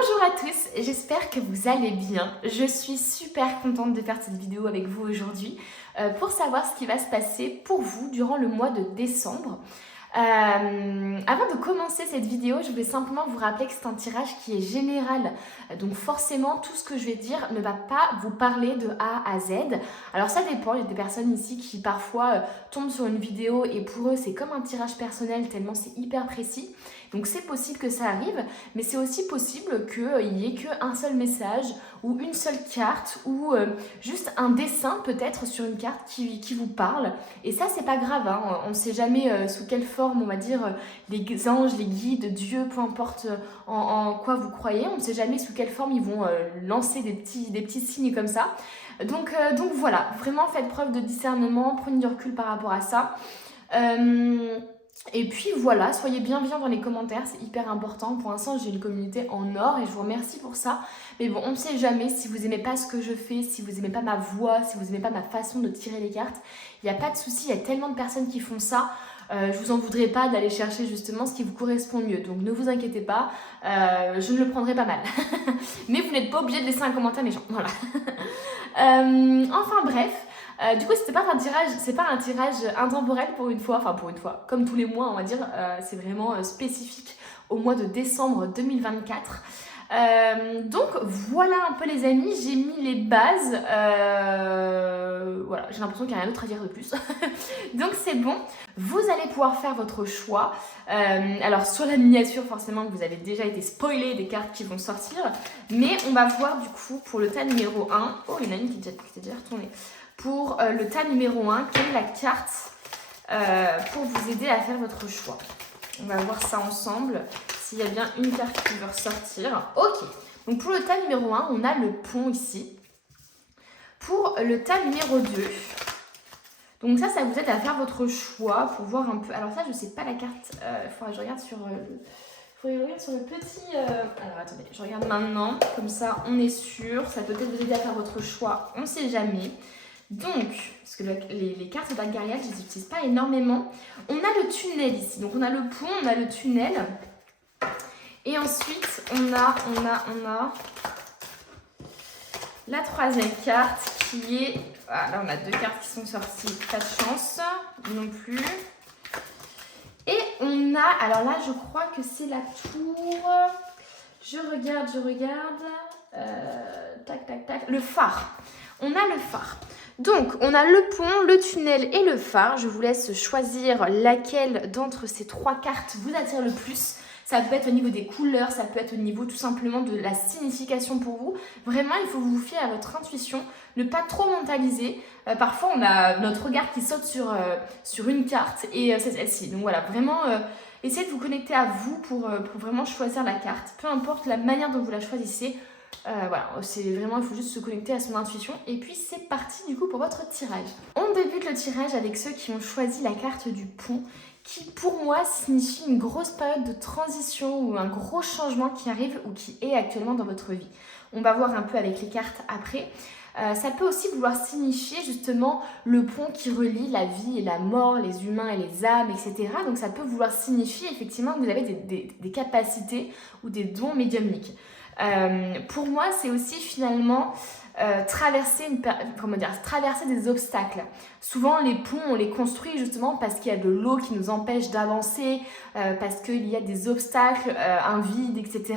Bonjour à tous, j'espère que vous allez bien. Je suis super contente de faire cette vidéo avec vous aujourd'hui pour savoir ce qui va se passer pour vous durant le mois de décembre. Avant de commencer cette vidéo, je voulais simplement vous rappeler que c'est un tirage qui est général. Donc forcément, tout ce que je vais dire ne va pas vous parler de A à Z. Alors ça dépend, il y a des personnes ici qui parfois tombent sur une vidéo et pour eux c'est comme un tirage personnel tellement c'est hyper précis. Donc c'est possible que ça arrive, mais c'est aussi possible qu'il n'y ait qu'un seul message ou une seule carte ou juste un dessin peut-être sur une carte qui vous parle. Et ça c'est pas grave, hein. On ne sait jamais sous quelle forme on va dire les anges, les guides, Dieu, peu importe en quoi vous croyez, on ne sait jamais sous quelle forme ils vont lancer des petits signes comme ça. Donc voilà, vraiment faites preuve de discernement, prenez du recul par rapport à ça. Et puis voilà, soyez bienveillants dans les commentaires, c'est hyper important. Pour l'instant, j'ai une communauté en or et je vous remercie pour ça. Mais bon, on ne sait jamais si vous n'aimez pas ce que je fais, si vous n'aimez pas ma voix, si vous n'aimez pas ma façon de tirer les cartes. Il n'y a pas de souci, il y a tellement de personnes qui font ça. Je vous en voudrais pas d'aller chercher justement ce qui vous correspond mieux. Donc ne vous inquiétez pas, je ne le prendrai pas mal. Mais vous n'êtes pas obligé de laisser un commentaire méchant. Voilà. Enfin bref. Du coup, c'est pas un tirage intemporel pour une fois, comme tous les mois, on va dire, c'est vraiment spécifique au mois de décembre 2024. Donc voilà un peu les amis, j'ai mis les bases, voilà, j'ai l'impression qu'il n'y a rien d'autre à dire de plus. Donc c'est bon, vous allez pouvoir faire votre choix. Alors sur la miniature, forcément, vous avez déjà été spoilé des cartes qui vont sortir, mais on va voir du coup pour le tas numéro 1, oh il y en a une qui est déjà retournée. Pour le tas numéro 1, quelle est la carte pour vous aider à faire votre choix? On va voir ça ensemble, s'il y a bien une carte qui veut ressortir. Ok, donc pour le tas numéro 1, on a le pont ici. Pour le tas numéro 2, donc ça vous aide à faire votre choix pour voir un peu. Alors ça, je ne sais pas la carte, il faudrait que je regarde sur le petit... Alors attendez, je regarde maintenant, comme ça on est sûr. Ça peut peut-être vous aider à faire votre choix, on ne sait jamais. Donc, parce que les cartes d'Algaria, je ne les utilise pas énormément. On a le tunnel ici. Donc, on a le pont, on a le tunnel. Et ensuite, on a la troisième carte qui est... Ah, là, on a deux cartes qui sont sorties. Pas de chance non plus. Et on a... Alors là, je crois que c'est la tour... Je regarde. Tac. Le phare. On a le phare. Donc, on a le pont, le tunnel et le phare. Je vous laisse choisir laquelle d'entre ces trois cartes vous attire le plus. Ça peut être au niveau des couleurs, ça peut être au niveau tout simplement de la signification pour vous. Vraiment, il faut vous fier à votre intuition, ne pas trop mentaliser. Parfois, on a notre regard qui saute sur une carte et c'est celle-ci. Donc voilà, vraiment, essayez de vous connecter à vous pour vraiment choisir la carte. Peu importe la manière dont vous la choisissez. Voilà, c'est vraiment, il faut juste se connecter à son intuition. Et puis c'est parti du coup pour votre tirage. On débute le tirage avec ceux qui ont choisi la carte du pont, qui pour moi signifie une grosse période de transition ou un gros changement qui arrive ou qui est actuellement dans votre vie. On va voir un peu avec les cartes après. Ça peut aussi vouloir signifier justement le pont qui relie la vie et la mort, les humains et les âmes, etc. Donc ça peut vouloir signifier effectivement que vous avez des capacités ou des dons médiumniques. Pour moi, c'est aussi finalement traverser des obstacles. Souvent, les ponts, on les construit justement parce qu'il y a de l'eau qui nous empêche d'avancer, parce qu'il y a des obstacles, un vide, etc.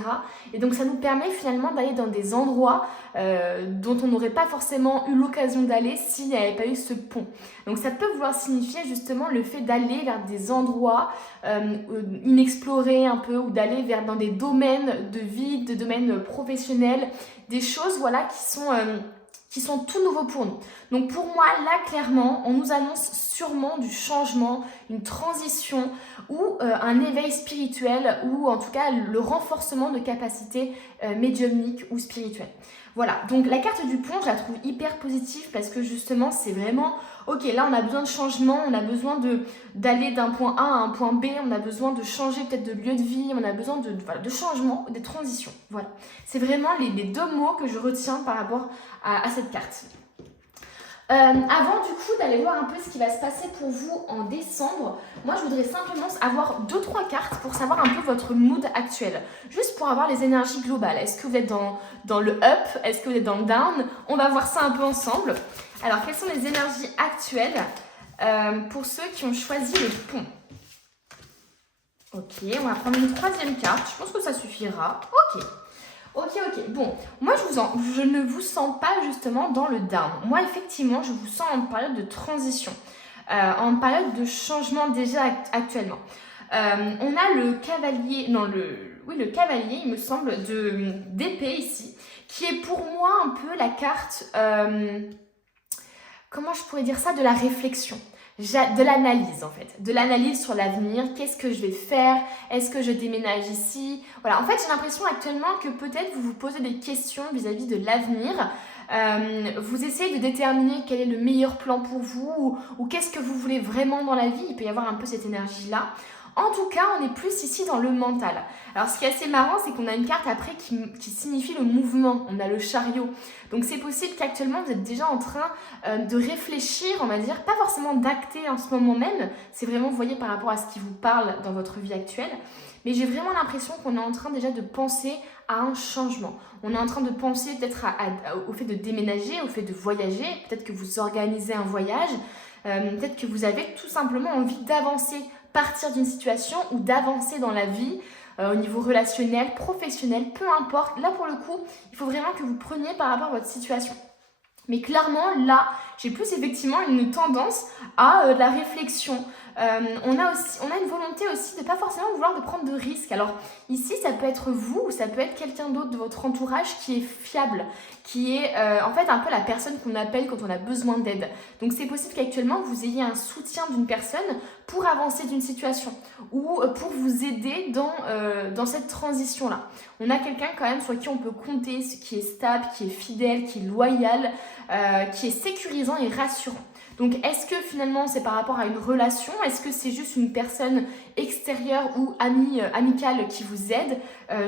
Et donc, ça nous permet finalement d'aller dans des endroits dont on n'aurait pas forcément eu l'occasion d'aller s'il n'y avait pas eu ce pont. Donc, ça peut vouloir signifier justement le fait d'aller vers des endroits inexplorés un peu, ou d'aller dans des domaines de vie, de domaines professionnels, des choses voilà qui sont tout nouveaux pour nous. Donc pour moi, là clairement, on nous annonce sûrement du changement, une transition ou un éveil spirituel, ou en tout cas le renforcement de capacités médiumniques ou spirituelles. Voilà, donc la carte du pont, je la trouve hyper positive parce que justement, c'est vraiment, ok, là on a besoin de changement, on a besoin d'aller d'un point A à un point B, on a besoin de changer peut-être de lieu de vie, on a besoin de changement, de transition. Voilà, c'est vraiment les deux mots que je retiens par rapport à cette carte. Avant du coup d'aller voir un peu ce qui va se passer pour vous en décembre, moi je voudrais simplement avoir 2-3 cartes pour savoir un peu votre mood actuel. Juste pour avoir les énergies globales. Est-ce que vous êtes dans le up? Est-ce que vous êtes dans le down? On va voir ça un peu ensemble. Alors quelles sont les énergies actuelles pour ceux qui ont choisi le pont? Ok, on va prendre une troisième carte. Je pense que ça suffira. Ok. Ok. Bon, moi je ne vous sens pas justement dans le down. Moi effectivement, je vous sens en période de transition, en période de changement déjà actuellement. On a le cavalier, le cavalier, il me semble, d'épée ici, qui est pour moi un peu la carte, comment je pourrais dire ça, de la réflexion. De l'analyse en fait, de l'analyse sur l'avenir, qu'est-ce que je vais faire, est-ce que je déménage ici, voilà, en fait j'ai l'impression actuellement que peut-être vous vous posez des questions vis-à-vis de l'avenir, vous essayez de déterminer quel est le meilleur plan pour vous ou qu'est-ce que vous voulez vraiment dans la vie, il peut y avoir un peu cette énergie-là. En tout cas, on est plus ici dans le mental. Alors, ce qui est assez marrant, c'est qu'on a une carte après qui signifie le mouvement. On a le chariot. Donc, c'est possible qu'actuellement, vous êtes déjà en train de réfléchir, on va dire, pas forcément d'acter en ce moment même. C'est vraiment, vous voyez, par rapport à ce qui vous parle dans votre vie actuelle. Mais j'ai vraiment l'impression qu'on est en train déjà de penser à un changement. On est en train de penser peut-être au fait de déménager, au fait de voyager. Peut-être que vous organisez un voyage. Peut-être que vous avez tout simplement envie d'avancer, partir d'une situation ou d'avancer dans la vie au niveau relationnel, professionnel, peu importe. Là, pour le coup, il faut vraiment que vous preniez par rapport à votre situation. Mais clairement, là, j'ai plus effectivement une tendance à la réflexion. On a une volonté aussi de pas forcément vouloir de prendre de risques. Alors ici, ça peut être vous ou ça peut être quelqu'un d'autre de votre entourage qui est fiable, qui est en fait un peu la personne qu'on appelle quand on a besoin d'aide. Donc c'est possible qu'actuellement vous ayez un soutien d'une personne pour avancer d'une situation ou pour vous aider dans cette transition-là. On a quelqu'un quand même sur qui on peut compter, qui est stable, qui est fidèle, qui est loyal, qui est sécurisant et rassurant. Donc, est-ce que finalement c'est par rapport à une relation? Est-ce que c'est juste une personne extérieure ou amicale qui vous aide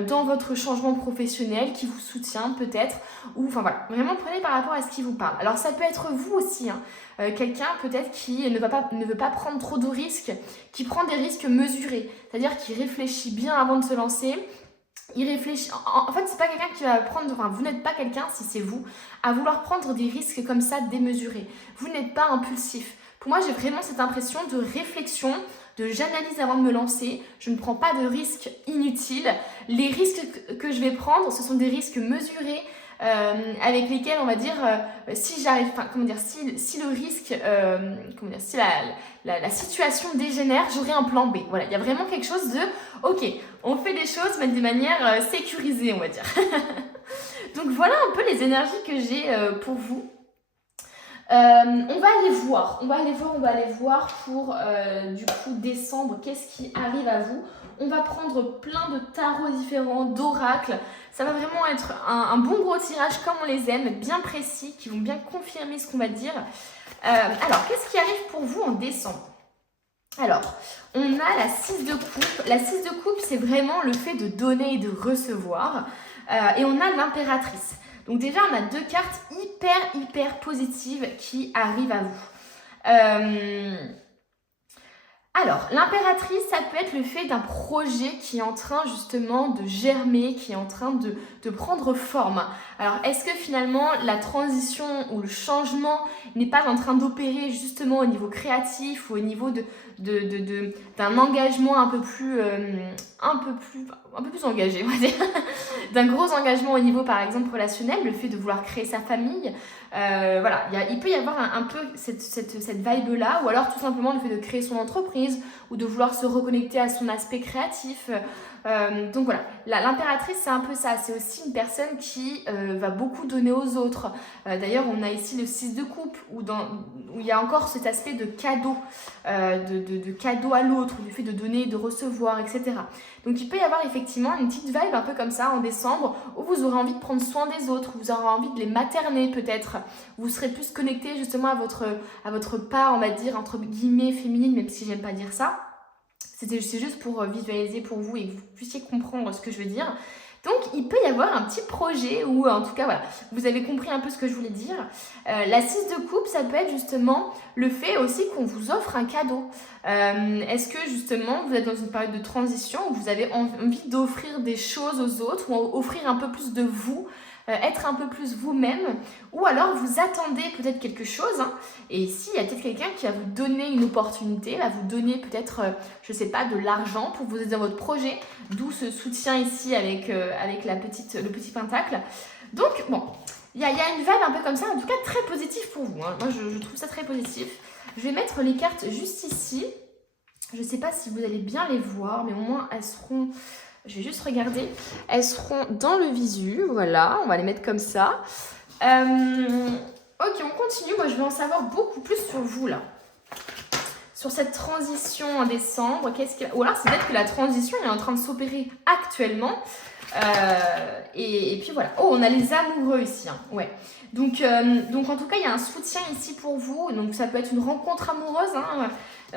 dans votre changement professionnel, qui vous soutient peut-être? Ou enfin voilà, vraiment prenez par rapport à ce qui vous parle. Alors, ça peut être vous aussi, hein. Quelqu'un peut-être qui ne veut pas prendre trop de risques, qui prend des risques mesurés, c'est-à-dire qui réfléchit bien avant de se lancer. Il réfléchit. En fait, c'est pas quelqu'un qui va prendre. Enfin, vous n'êtes pas quelqu'un, si c'est vous, à vouloir prendre des risques comme ça démesurés. Vous n'êtes pas impulsif. Pour moi, j'ai vraiment cette impression de réflexion, de j'analyse avant de me lancer. Je ne prends pas de risques inutiles. Les risques que je vais prendre, ce sont des risques mesurés. Avec lesquels on va dire si j'arrive, enfin comment dire, si le risque, si la situation dégénère, j'aurai un plan B. Voilà, il y a vraiment quelque chose de ok, on fait des choses mais de manière sécurisée, on va dire. Donc voilà un peu les énergies que j'ai pour vous. On va aller voir pour du coup décembre, qu'est-ce qui arrive à vous. On va prendre plein de tarots différents, d'oracles. Ça va vraiment être un bon gros tirage comme on les aime, bien précis, qui vont bien confirmer ce qu'on va dire. Alors, qu'est-ce qui arrive pour vous en décembre? Alors, on a la 6 de coupe. La 6 de coupe, c'est vraiment le fait de donner et de recevoir. Et on a l'impératrice. Donc déjà, on a deux cartes hyper positives qui arrivent à vous. Alors, l'impératrice, ça peut être le fait d'un projet qui est en train justement de germer, qui est en train de prendre forme. Alors, est-ce que finalement la transition ou le changement n'est pas en train d'opérer justement au niveau créatif ou au niveau d'un engagement un peu plus engagé, on va dire, d'un gros engagement au niveau par exemple relationnel, le fait de vouloir créer sa famille, voilà, il peut y avoir un peu cette vibe là, ou alors tout simplement le fait de créer son entreprise ou de vouloir se reconnecter à son aspect créatif. Donc voilà, l'impératrice c'est un peu ça, c'est aussi une personne qui va beaucoup donner aux autres. D'ailleurs on a ici le 6 de coupe où il y a encore cet aspect de cadeau, de cadeau à l'autre, du fait de donner, de recevoir, etc. Donc il peut y avoir effectivement une petite vibe un peu comme ça en décembre où vous aurez envie de prendre soin des autres, vous aurez envie de les materner peut-être, vous serez plus connecté justement à votre part, on va dire, entre guillemets féminine, même si j'aime pas dire ça. C'est juste pour visualiser pour vous et que vous puissiez comprendre ce que je veux dire. Donc, il peut y avoir un petit projet ou en tout cas, voilà, vous avez compris un peu ce que je voulais dire. La 6 de coupe, ça peut être justement le fait aussi qu'on vous offre un cadeau. Est-ce que justement, vous êtes dans une période de transition où vous avez envie d'offrir des choses aux autres ou offrir un peu plus de vous, être un peu plus vous-même, ou alors vous attendez peut-être quelque chose, hein, et ici il y a peut-être quelqu'un qui va vous donner une opportunité, va vous donner peut-être, je sais pas, de l'argent pour vous aider dans votre projet, d'où ce soutien ici avec le petit pentacle. Donc bon, il y a une vibe un peu comme ça, en tout cas très positive pour vous, hein. Moi je trouve ça très positif. Je vais mettre les cartes juste ici, je sais pas si vous allez bien les voir, mais au moins elles seront... Je vais juste regarder. Elles seront dans le visu. Voilà, on va les mettre comme ça. Ok, on continue. Moi, je veux en savoir beaucoup plus sur vous, là. Sur cette transition en décembre. Ou alors, c'est peut-être que la transition est en train de s'opérer actuellement. Et puis, voilà. Oh, on a les amoureux ici. Hein. Ouais. Donc, en tout cas, il y a un soutien ici pour vous. Donc, ça peut être une rencontre amoureuse. Hein.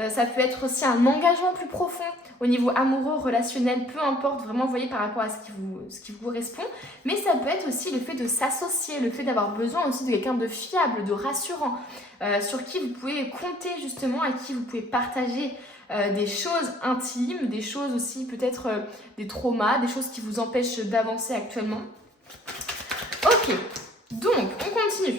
Ça peut être aussi un engagement plus profond au niveau amoureux, relationnel, peu importe, vraiment, vous voyez, par rapport à ce qui vous correspond. Mais ça peut être aussi le fait de s'associer, le fait d'avoir besoin aussi de quelqu'un de fiable, de rassurant, sur qui vous pouvez compter justement, à qui vous pouvez partager des choses intimes, des choses aussi peut-être des traumas, des choses qui vous empêchent d'avancer actuellement. Ok, donc on continue.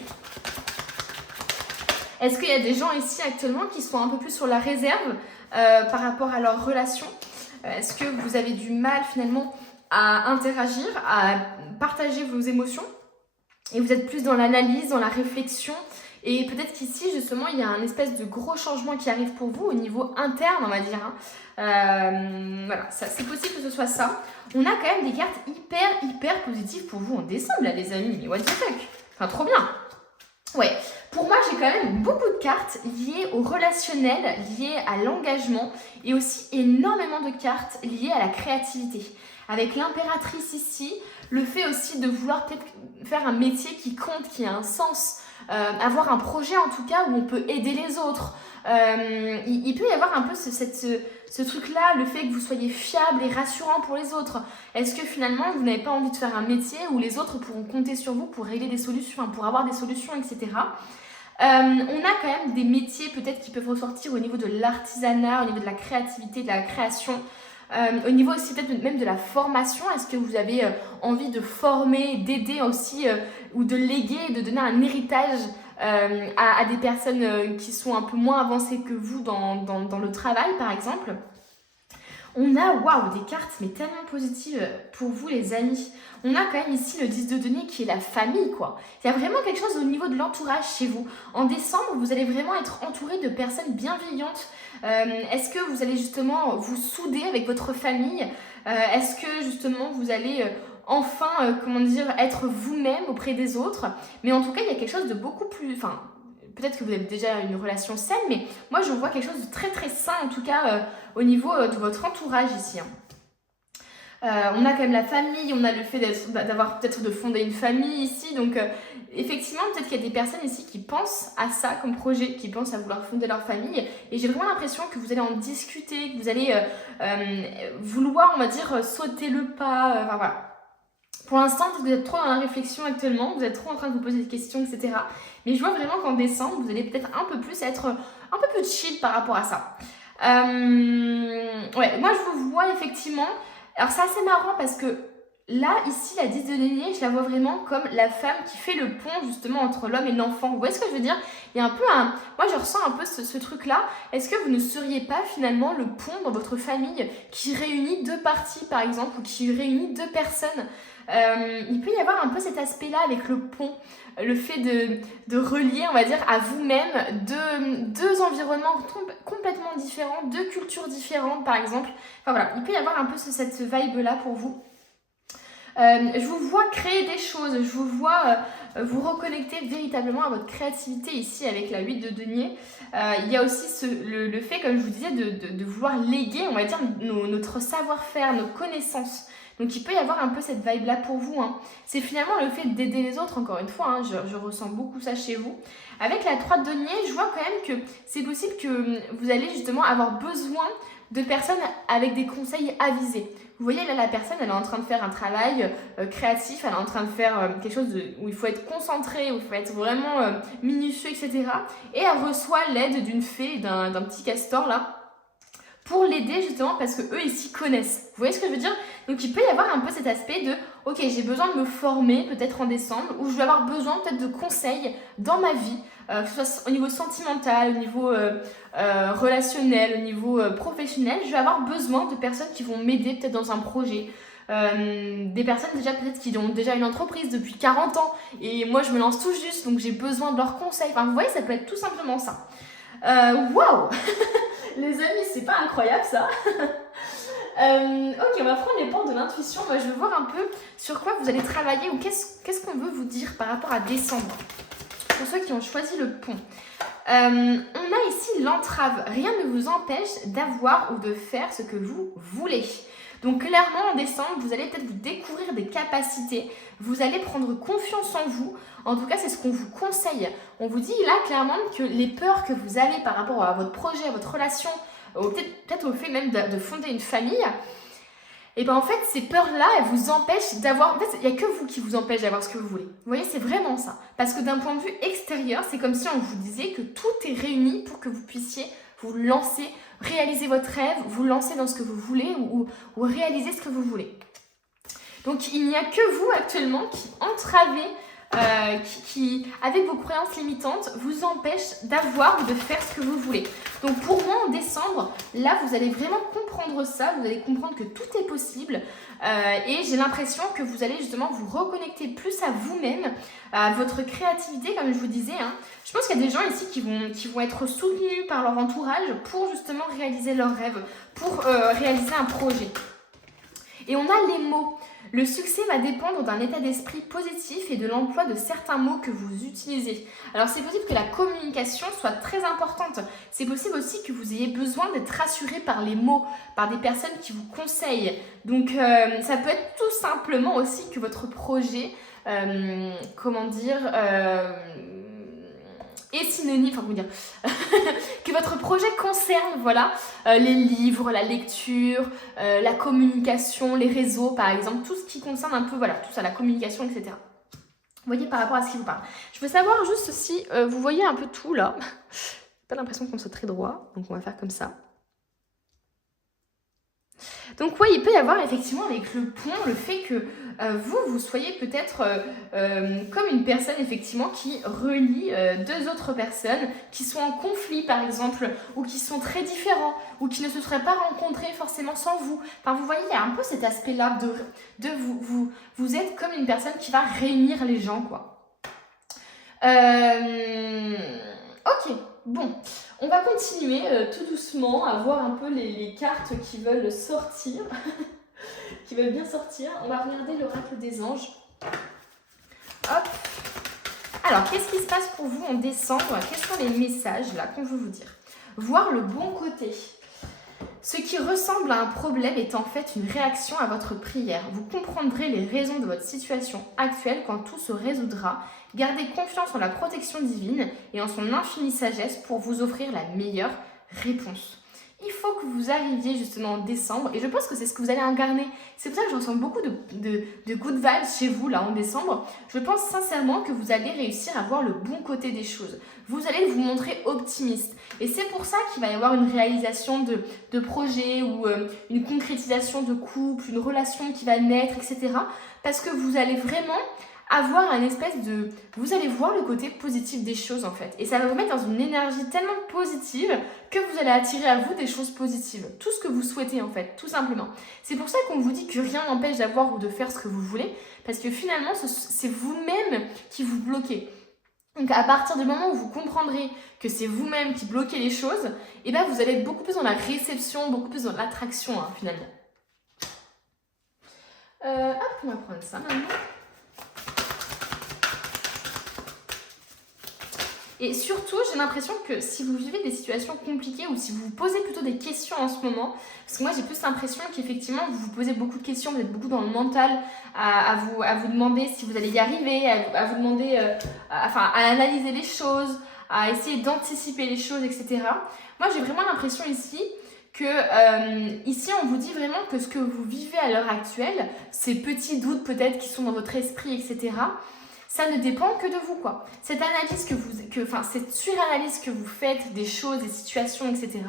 Est-ce qu'il y a des gens ici actuellement qui sont un peu plus sur la réserve par rapport à leur relation? Est-ce que vous avez du mal finalement à interagir, à partager vos émotions et vous êtes plus dans l'analyse, dans la réflexion? Et peut-être qu'ici, justement, il y a un espèce de gros changement qui arrive pour vous au niveau interne, on va dire. Hein. Voilà, c'est possible que ce soit ça. On a quand même des cartes hyper positives pour vous en décembre, là, les amis. Mais what the fuck? Enfin, trop bien. Ouais, pour moi, j'ai quand même beaucoup de cartes liées au relationnel, liées à l'engagement et aussi énormément de cartes liées à la créativité. Avec l'impératrice ici, le fait aussi de vouloir peut-être faire un métier qui compte, qui a un sens, avoir un projet en tout cas où on peut aider les autres. Il peut y avoir un peu ce truc-là, le fait que vous soyez fiable et rassurant pour les autres. Est-ce que finalement, vous n'avez pas envie de faire un métier où les autres pourront compter sur vous pour régler des solutions, pour avoir des solutions, etc. On a quand même des métiers peut-être qui peuvent ressortir au niveau de l'artisanat, au niveau de la créativité, de la création. Au niveau aussi peut-être même de la formation, est-ce que vous avez envie de former, d'aider aussi ou de léguer, de donner un héritage à des personnes qui sont un peu moins avancées que vous dans le travail par exemple? On a, waouh, des cartes mais tellement positives pour vous les amis. On a quand même ici le 10 de denier qui est la famille quoi. Il y a vraiment quelque chose au niveau de l'entourage chez vous. En décembre, vous allez vraiment être entouré de personnes bienveillantes. Est-ce que vous allez justement vous souder avec votre famille? Est-ce que justement vous allez enfin, être vous-même auprès des autres? Mais en tout cas, il y a quelque chose de beaucoup plus... Enfin, peut-être que vous avez déjà une relation saine, mais moi je vois quelque chose de très sain en tout cas au niveau de votre entourage ici. Hein. On a quand même la famille, on a le fait d'avoir peut-être de fonder une famille ici, donc effectivement peut-être qu'il y a des personnes ici qui pensent à ça comme projet, qui pensent à vouloir fonder leur famille, et j'ai vraiment l'impression que vous allez en discuter, que vous allez vouloir, on va dire, sauter le pas, enfin voilà. Pour l'instant, vous êtes trop dans la réflexion actuellement, vous êtes trop en train de vous poser des questions, etc. Mais je vois vraiment qu'en décembre, vous allez peut-être un peu plus être un peu plus chill par rapport à ça. Ouais, moi je vous vois effectivement. Alors c'est assez marrant parce que là, ici, la 10 de denier, je la vois vraiment comme la femme qui fait le pont justement entre l'homme et l'enfant. Vous voyez ce que je veux dire? Il y a un peu moi je ressens un peu ce truc-là. Est-ce que vous ne seriez pas finalement le pont dans votre famille qui réunit deux parties par exemple, ou qui réunit deux personnes? Il peut y avoir un peu cet aspect-là avec le pont, le fait de relier, on va dire, à vous-même deux environnements complètement différents, deux cultures différentes par exemple. Enfin voilà, il peut y avoir un peu cette vibe-là pour vous. Je vous vois créer des choses, je vous vois vous reconnecter véritablement à votre créativité ici avec la 8 de denier. Il y a aussi le fait, comme je vous disais, de vouloir léguer, on va dire, notre savoir-faire, nos connaissances. Donc il peut y avoir un peu cette vibe-là pour vous. Hein. C'est finalement le fait d'aider les autres, encore une fois, hein, je ressens beaucoup ça chez vous. Avec la 3 de denier, je vois quand même que c'est possible que vous allez justement avoir besoin de personnes avec des conseils avisés. Vous voyez là, la personne, elle est en train de faire un travail créatif, elle est en train de faire quelque chose où il faut être concentré, où il faut être vraiment minutieux, etc. Et elle reçoit l'aide d'une fée, d'un petit castor là, pour l'aider justement parce que eux ils s'y connaissent. Vous voyez ce que je veux dire? Donc il peut y avoir un peu cet aspect de ok, j'ai besoin de me former peut-être en décembre, ou je vais avoir besoin peut-être de conseils dans ma vie, que ce soit au niveau sentimental, au niveau relationnel, au niveau professionnel. Je vais avoir besoin de personnes qui vont m'aider peut-être dans un projet. Des personnes déjà peut-être qui ont déjà une entreprise depuis 40 ans et moi je me lance tout juste, donc j'ai besoin de leurs conseils. Enfin vous voyez, ça peut être tout simplement ça. Waouh. Les amis, c'est pas incroyable ça. Ok, on va prendre les pans de l'intuition. Moi, je veux voir un peu sur quoi vous allez travailler ou qu'est-ce qu'on veut vous dire par rapport à décembre. Pour ceux qui ont choisi le pont. On a ici l'entrave. Rien ne vous empêche d'avoir ou de faire ce que vous voulez. Donc clairement, en décembre, vous allez peut-être vous découvrir des capacités. Vous allez prendre confiance en vous. En tout cas, c'est ce qu'on vous conseille. On vous dit là clairement que les peurs que vous avez par rapport à votre projet, à votre relation, peut-être au fait même de fonder une famille, et bien en fait, ces peurs-là, elles vous empêchent d'avoir... En fait, il n'y a que vous qui vous empêche d'avoir ce que vous voulez. Vous voyez, c'est vraiment ça. Parce que d'un point de vue extérieur, c'est comme si on vous disait que tout est réuni pour que vous puissiez vous lancer, réaliser votre rêve, vous lancer dans ce que vous voulez ou réaliser ce que vous voulez. Donc, il n'y a que vous actuellement qui entravez, qui, avec vos croyances limitantes, vous empêche d'avoir ou de faire ce que vous voulez. Donc pour moi, en décembre, là, vous allez vraiment comprendre ça, vous allez comprendre que tout est possible et j'ai l'impression que vous allez justement vous reconnecter plus à vous-même, à votre créativité, comme je vous disais. Je pense qu'il y a des gens ici qui vont être soutenus par leur entourage pour justement réaliser leurs rêves, pour réaliser un projet. Et on a les mots. Le succès va dépendre d'un état d'esprit positif et de l'emploi de certains mots que vous utilisez. Alors c'est possible que la communication soit très importante. C'est possible aussi que vous ayez besoin d'être rassuré par les mots, par des personnes qui vous conseillent. Donc ça peut être tout simplement aussi que votre projet, est synonyme, enfin comment dire, que votre projet concerne, voilà, les livres, la lecture, la communication, les réseaux par exemple, tout ce qui concerne un peu, voilà, tout ça, la communication, etc. Vous voyez par rapport à ce qui vous parle. Je veux savoir juste si vous voyez un peu tout là. J'ai pas l'impression qu'on soit très droit, donc on va faire comme ça. Donc oui, il peut y avoir effectivement avec le pont le fait que vous soyez peut-être comme une personne effectivement qui relie deux autres personnes qui sont en conflit par exemple, ou qui sont très différents, ou qui ne se seraient pas rencontrés forcément sans vous. Enfin vous voyez, il y a un peu cet aspect-là de vous êtes comme une personne qui va réunir les gens quoi. Ok, bon. On va continuer tout doucement à voir un peu les cartes qui veulent sortir, qui veulent bien sortir. On va regarder l'oracle des anges. Hop. Alors, qu'est-ce qui se passe pour vous en décembre? Quels sont les messages là qu'on veut vous dire? Voir le bon côté. Ce qui ressemble à un problème est en fait une réaction à votre prière. Vous comprendrez les raisons de votre situation actuelle quand tout se résoudra. Gardez confiance en la protection divine et en son infinie sagesse pour vous offrir la meilleure réponse. Il faut que vous arriviez justement en décembre et je pense que c'est ce que vous allez incarner. C'est pour ça que je ressens beaucoup de good vibes chez vous là en décembre. Je pense sincèrement que vous allez réussir à voir le bon côté des choses. Vous allez vous montrer optimiste. Et c'est pour ça qu'il va y avoir une réalisation de projet ou une concrétisation de couple, une relation qui va naître, etc. Parce que vous allez vraiment avoir un espèce de... Vous allez voir le côté positif des choses en fait. Et ça va vous mettre dans une énergie tellement positive que vous allez attirer à vous des choses positives. Tout ce que vous souhaitez en fait, tout simplement. C'est pour ça qu'on vous dit que rien n'empêche d'avoir ou de faire ce que vous voulez. Parce que finalement, c'est vous-même qui vous bloquez. Donc à partir du moment où vous comprendrez que c'est vous-même qui bloquez les choses, et ben vous allez être beaucoup plus dans la réception, beaucoup plus dans l'attraction finalement. Hop, on va prendre ça maintenant. Et surtout, j'ai l'impression que si vous vivez des situations compliquées ou si vous vous posez plutôt des questions en ce moment, parce que moi j'ai plus l'impression qu'effectivement vous vous posez beaucoup de questions, vous êtes beaucoup dans le mental, à vous demander si vous allez y arriver, à vous demander, à analyser les choses, à essayer d'anticiper les choses, etc. Moi j'ai vraiment l'impression ici que ici on vous dit vraiment que ce que vous vivez à l'heure actuelle, ces petits doutes peut-être qui sont dans votre esprit, etc., ça ne dépend que de vous, quoi. Cette analyse cette suranalyse que vous faites des choses, des situations, etc.,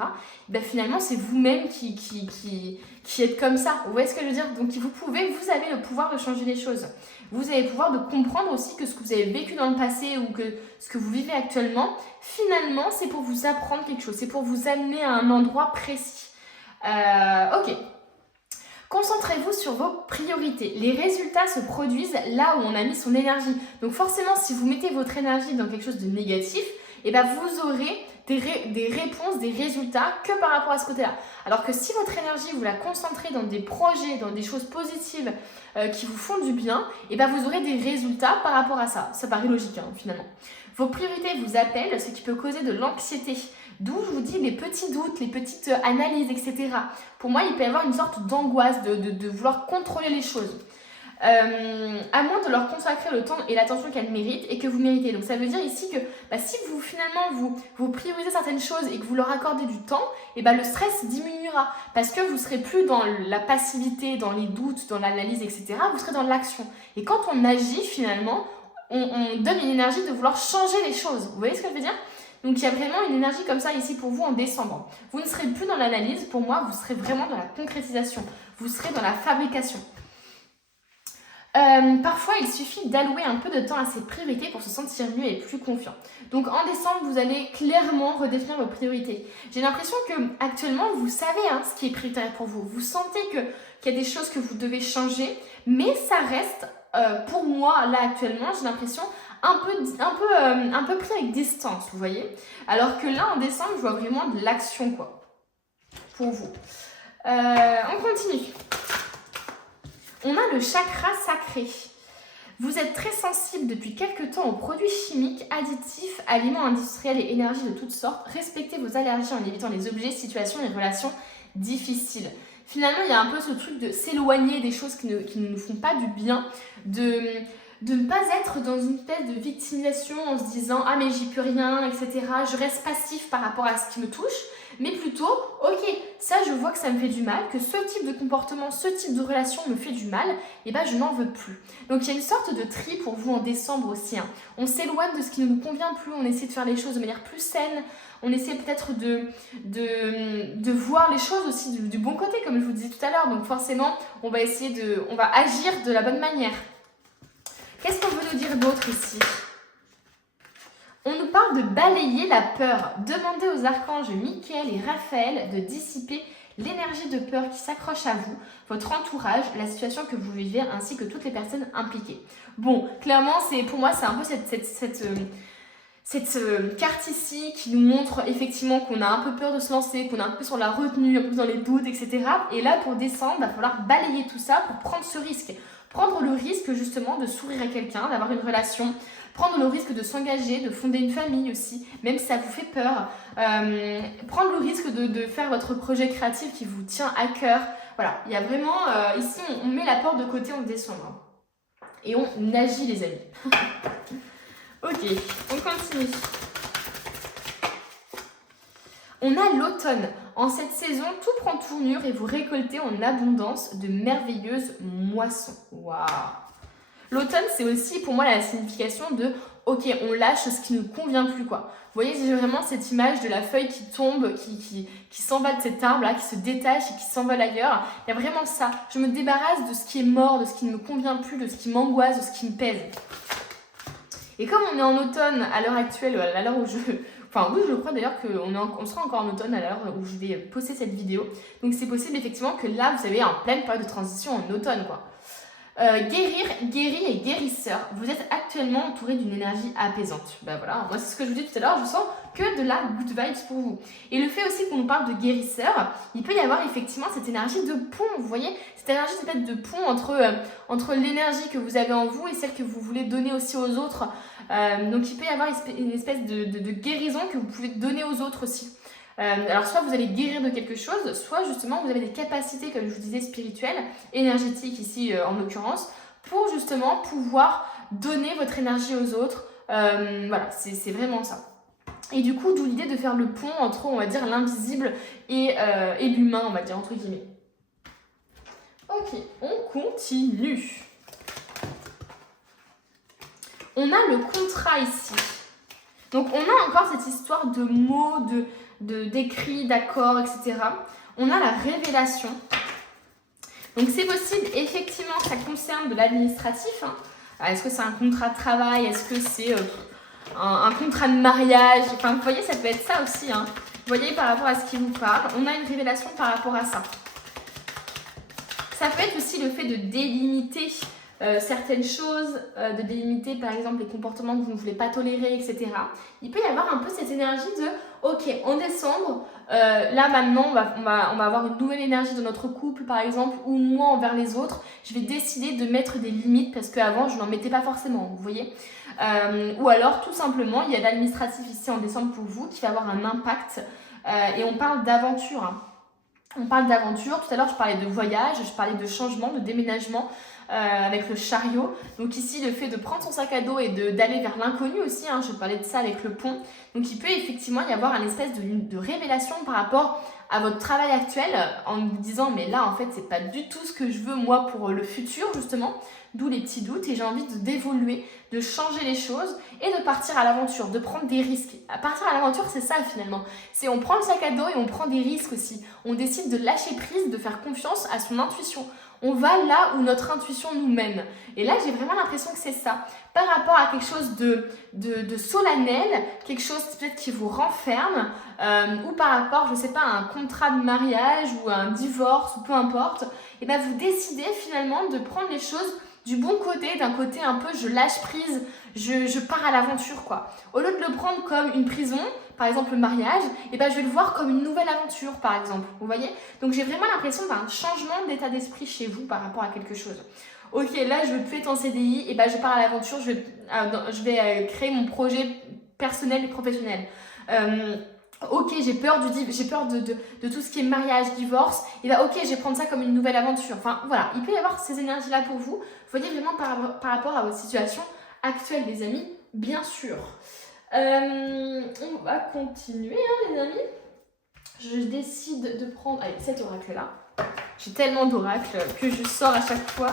ben finalement, c'est vous-même qui êtes comme ça. Vous voyez ce que je veux dire? Donc, vous avez le pouvoir de changer les choses. Vous avez le pouvoir de comprendre aussi que ce que vous avez vécu dans le passé ou que ce que vous vivez actuellement, finalement, c'est pour vous apprendre quelque chose. C'est pour vous amener à un endroit précis. Ok. Concentrez-vous sur vos priorités. Les résultats se produisent là où on a mis son énergie. Donc forcément, si vous mettez votre énergie dans quelque chose de négatif, eh ben vous aurez des réponses, des résultats que par rapport à ce côté-là. Alors que si votre énergie, vous la concentrez dans des projets, dans des choses positives qui vous font du bien, eh ben vous aurez des résultats par rapport à ça. Ça paraît logique finalement. Vos priorités vous appellent, ce qui peut causer de l'anxiété. D'où je vous dis les petits doutes, les petites analyses, etc. Pour moi, il peut y avoir une sorte d'angoisse de vouloir contrôler les choses. À moins de leur consacrer le temps et l'attention qu'elles méritent et que vous méritez. Donc ça veut dire ici que si vous finalement vous priorisez certaines choses et que vous leur accordez du temps, et le stress diminuera parce que vous serez plus dans la passivité, dans les doutes, dans l'analyse, etc. Vous serez dans l'action. Et quand on agit finalement, on donne une énergie de vouloir changer les choses. Vous voyez ce que je veux dire? Donc il y a vraiment une énergie comme ça ici pour vous en décembre. Vous ne serez plus dans l'analyse, pour moi, vous serez vraiment dans la concrétisation. Vous serez dans la fabrication. Parfois, il suffit d'allouer un peu de temps à ses priorités pour se sentir mieux et plus confiant. Donc en décembre, vous allez clairement redéfinir vos priorités. J'ai l'impression que actuellement, vous savez ce qui est prioritaire pour vous. Vous sentez qu'il y a des choses que vous devez changer, mais ça reste, pour moi, là actuellement, j'ai l'impression un peu pris avec distance, vous voyez. Alors que là, en décembre, je vois vraiment de l'action, quoi, pour vous. On continue. On a le chakra sacré. Vous êtes très sensible depuis quelques temps aux produits chimiques, additifs, aliments industriels et énergies de toutes sortes. Respectez vos allergies en évitant les objets, situations et relations difficiles. Finalement, il y a un peu ce truc de s'éloigner des choses qui ne nous font pas du bien, de ne pas être dans une espèce de victimisation en se disant « Ah mais j'y peux rien, etc. Je reste passif par rapport à ce qui me touche. » Mais plutôt « Ok, ça je vois que ça me fait du mal, que ce type de comportement, ce type de relation me fait du mal, et je n'en veux plus. » Donc il y a une sorte de tri pour vous en décembre aussi. On s'éloigne de ce qui ne nous convient plus, on essaie de faire les choses de manière plus saine. On essaie peut-être de voir les choses aussi du bon côté, comme je vous disais tout à l'heure. Donc forcément, on va agir de la bonne manière. Qu'est-ce qu'on veut nous dire d'autre ici? On nous parle de balayer la peur. Demandez aux archanges Michael et Raphaël de dissiper l'énergie de peur qui s'accroche à vous, votre entourage, la situation que vous vivez, ainsi que toutes les personnes impliquées. Bon, clairement, pour moi, c'est un peu cette carte ici qui nous montre effectivement qu'on a un peu peur de se lancer, qu'on est un peu sur la retenue, un peu dans les doutes, etc. Et là, pour décembre, il va falloir balayer tout ça pour prendre ce risque. Prendre le risque justement de sourire à quelqu'un, d'avoir une relation, prendre le risque de s'engager, de fonder une famille aussi, même si ça vous fait peur. Prendre le risque de faire votre projet créatif qui vous tient à cœur. Voilà, il y a vraiment, ici on met la porte de côté en décembre. Et on agit les amis. Ok, on continue. On a l'automne. En cette saison, tout prend tournure et vous récoltez en abondance de merveilleuses moissons. Waouh! L'automne, c'est aussi pour moi la signification de « Ok, on lâche ce qui ne nous convient plus. » quoi. Vous voyez, j'ai vraiment cette image de la feuille qui tombe, qui s'en va de cet arbre-là, qui se détache et qui s'envole ailleurs. Il y a vraiment ça. Je me débarrasse de ce qui est mort, de ce qui ne me convient plus, de ce qui m'angoisse, de ce qui me pèse. Et comme on est en automne à l'heure actuelle, à l'heure où Enfin oui, je crois d'ailleurs qu'on sera encore en automne à l'heure où je vais poster cette vidéo. Donc c'est possible effectivement que là, vous savez, en pleine période de transition en automne, quoi. Guéri et guérisseur, vous êtes actuellement entouré d'une énergie apaisante. Voilà, moi c'est ce que je vous dis tout à l'heure, je sens que de la good vibes pour vous. Et le fait aussi qu'on nous parle de guérisseur, il peut y avoir effectivement cette énergie de pont, vous voyez, cette énergie peut-être de pont entre l'énergie que vous avez en vous et celle que vous voulez donner aussi aux autres. Donc il peut y avoir une espèce de guérison que vous pouvez donner aux autres aussi. Alors soit vous allez guérir de quelque chose, soit justement vous avez des capacités, comme je vous disais, spirituelles, énergétiques ici en l'occurrence, pour justement pouvoir donner votre énergie aux autres. Voilà, c'est vraiment ça. Et du coup, d'où l'idée de faire le pont entre, on va dire, l'invisible et l'humain, on va dire, entre guillemets. Ok, on continue. On a le contrat ici. Donc, on a encore cette histoire de mots, d'écrits, d'accords, etc. On a la révélation. Donc, c'est possible, effectivement, que ça concerne de l'administratif. Hein. Est-ce que c'est un contrat de travail? Est-ce que c'est un contrat de mariage? Enfin, vous voyez, ça peut être ça aussi. Hein. Vous voyez, par rapport à ce qui vous parle, on a une révélation par rapport à ça. Ça peut être aussi le fait de délimiter certaines choses, de délimiter par exemple les comportements que vous ne voulez pas tolérer, etc. Il peut y avoir un peu cette énergie de ok, en décembre, là maintenant on va avoir une nouvelle énergie de notre couple par exemple, ou moi envers les autres, je vais décider de mettre des limites parce qu'avant je n'en mettais pas forcément, vous voyez. Ou alors tout simplement il y a l'administratif ici en décembre pour vous qui va avoir un impact et on parle d'aventure. Hein. On parle d'aventure, tout à l'heure je parlais de voyage, je parlais de changement, de déménagement avec le chariot. Donc ici le fait de prendre son sac à dos et d'aller vers l'inconnu aussi, hein, je parlais de ça avec le pont. Donc il peut effectivement y avoir une espèce de révélation par rapport à votre travail actuel en vous disant mais là en fait c'est pas du tout ce que je veux moi pour le futur justement. D'où les petits doutes et j'ai envie d'évoluer, de changer les choses et de partir à l'aventure, de prendre des risques. À partir à l'aventure, c'est ça finalement. C'est on prend le sac à dos et on prend des risques aussi. On décide de lâcher prise, de faire confiance à son intuition. On va là où notre intuition nous mène. Et là, j'ai vraiment l'impression que c'est ça. Par rapport à quelque chose de solennel, quelque chose peut-être qui vous renferme, ou par rapport, je ne sais pas, à un contrat de mariage ou à un divorce, ou peu importe, et bien vous décidez finalement de prendre les choses du bon côté, d'un côté un peu je lâche prise, je pars à l'aventure quoi. Au lieu de le prendre comme une prison, par exemple le mariage, et ben je vais le voir comme une nouvelle aventure par exemple, vous voyez. Donc j'ai vraiment l'impression d'un changement d'état d'esprit chez vous par rapport à quelque chose. Ok, là je veux plus être en CDI, et ben je pars à l'aventure, je vais créer mon projet personnel et professionnel. Ok, j'ai peur de tout ce qui est mariage, divorce, et là ok, je vais prendre ça comme une nouvelle aventure. Enfin voilà, il peut y avoir ces énergies-là pour vous. Vous voyez vraiment par rapport à votre situation actuelle, les amis, bien sûr. On va continuer, hein, les amis. Je décide de prendre cet oracle-là. J'ai tellement d'oracles que je sors à chaque fois.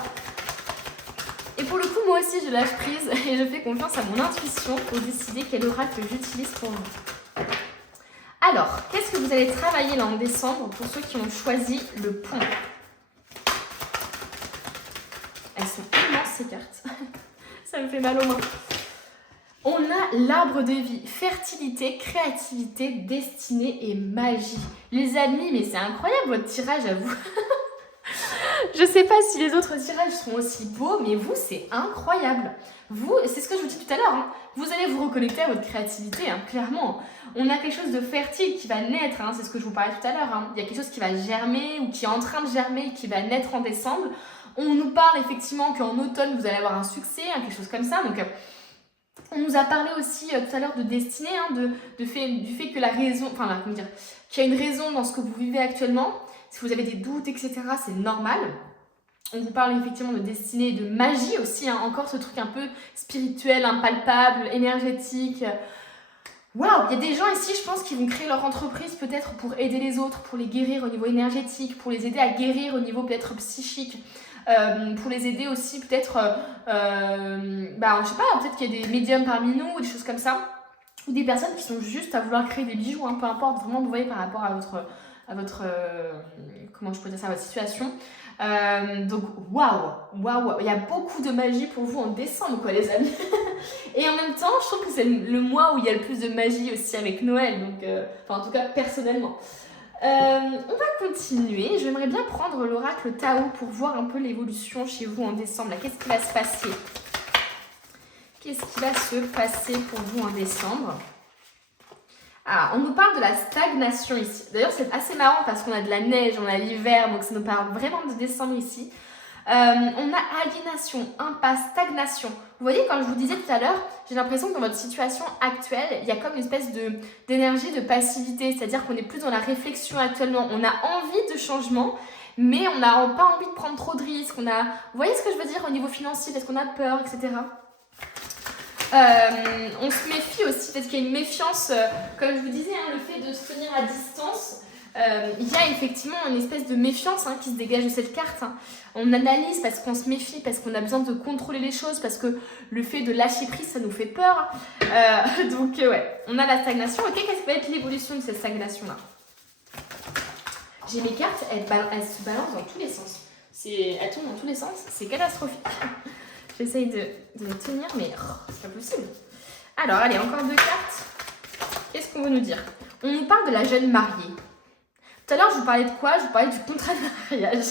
Et pour le coup, moi aussi, je lâche prise et je fais confiance à mon intuition pour décider quel oracle j'utilise pour vous. Alors, qu'est-ce que vous allez travailler là en décembre pour ceux qui ont choisi le pont? Elles sont immenses ces cartes. Ça me fait mal aux mains. On a l'arbre de vie, fertilité, créativité, destinée et magie. Les amis, mais c'est incroyable votre tirage à vous. Je sais pas si les autres tirages seront aussi beaux, mais vous, c'est incroyable. Vous, c'est ce que je vous dis tout à l'heure, hein, vous allez vous reconnecter à votre créativité, hein, clairement. On a quelque chose de fertile qui va naître, hein, c'est ce que je vous parlais tout à l'heure. Hein. Il y a quelque chose qui va germer ou qui est en train de germer, qui va naître en décembre. On nous parle effectivement qu'en automne, vous allez avoir un succès, hein, quelque chose comme ça. Donc, on nous a parlé aussi tout à l'heure de destinée, hein, du fait que la raison, enfin, comment dire, qu'il y a une raison dans ce que vous vivez actuellement. Si vous avez des doutes, etc., c'est normal. On vous parle effectivement de destinée et de magie aussi, hein, encore ce truc un peu spirituel, impalpable, énergétique. Waouh, il y a des gens ici, je pense, qui vont créer leur entreprise peut-être pour aider les autres, pour les guérir au niveau énergétique, pour les aider à guérir au niveau peut-être psychique, pour les aider aussi peut-être, je sais pas, peut-être qu'il y a des médiums parmi nous ou des choses comme ça, ou des personnes qui sont juste à vouloir créer des bijoux, hein, peu importe, vraiment, vous voyez, par rapport à votre comment je peux dire ça, votre situation. Donc waouh, il y a beaucoup de magie pour vous en décembre quoi les amis. Et en même temps je trouve que c'est le mois où il y a le plus de magie aussi avec Noël, donc en tout cas personnellement. On va continuer, j'aimerais bien prendre l'oracle Tao pour voir un peu l'évolution chez vous en décembre. Qu'est-ce qui va se passer? Qu'est-ce qui va se passer pour vous en décembre? Ah, on nous parle de la stagnation ici. D'ailleurs, c'est assez marrant parce qu'on a de la neige, on a l'hiver, donc ça nous parle vraiment de décembre ici. On a aliénation, impasse, stagnation. Vous voyez, comme je vous disais tout à l'heure, j'ai l'impression que dans votre situation actuelle, il y a comme une espèce d'énergie de passivité. C'est-à-dire qu'on est plus dans la réflexion actuellement. On a envie de changement, mais on n'a pas envie de prendre trop de risques. Vous voyez ce que je veux dire au niveau financier? Est-ce qu'on a peur, etc. On se méfie aussi, peut-être qu'il y a une méfiance, comme je vous disais, hein, le fait de se tenir à distance. Il y a effectivement une espèce de méfiance qui se dégage de cette carte. On analyse parce qu'on se méfie, parce qu'on a besoin de contrôler les choses, parce que le fait de lâcher prise, ça nous fait peur. Donc ouais, on a la stagnation. Ok, qu'est-ce que va être l'évolution de cette stagnation-là? J'ai mes cartes, elles se balancent dans tous les sens. Elles tournent dans tous les sens, c'est catastrophique. J'essaye de les tenir, mais c'est pas possible. Alors, allez, encore 2 cartes. Qu'est-ce qu'on veut nous dire? On nous parle de la jeune mariée. Tout à l'heure, je vous parlais de quoi? Je vous parlais du contrat de mariage.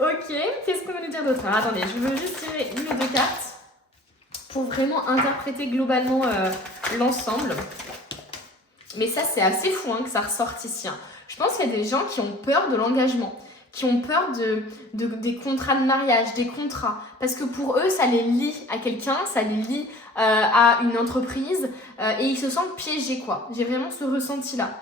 Ok, qu'est-ce qu'on veut nous dire d'autre? Alors, attendez, je veux juste tirer 1 ou 2 cartes pour vraiment interpréter globalement l'ensemble. Mais ça, c'est assez fou que ça ressorte ici. Je pense qu'il y a des gens qui ont peur de l'engagement, qui ont peur des contrats de mariage, des contrats. Parce que pour eux, ça les lie à quelqu'un, ça les lie à une entreprise et ils se sentent piégés, quoi. J'ai vraiment ce ressenti-là.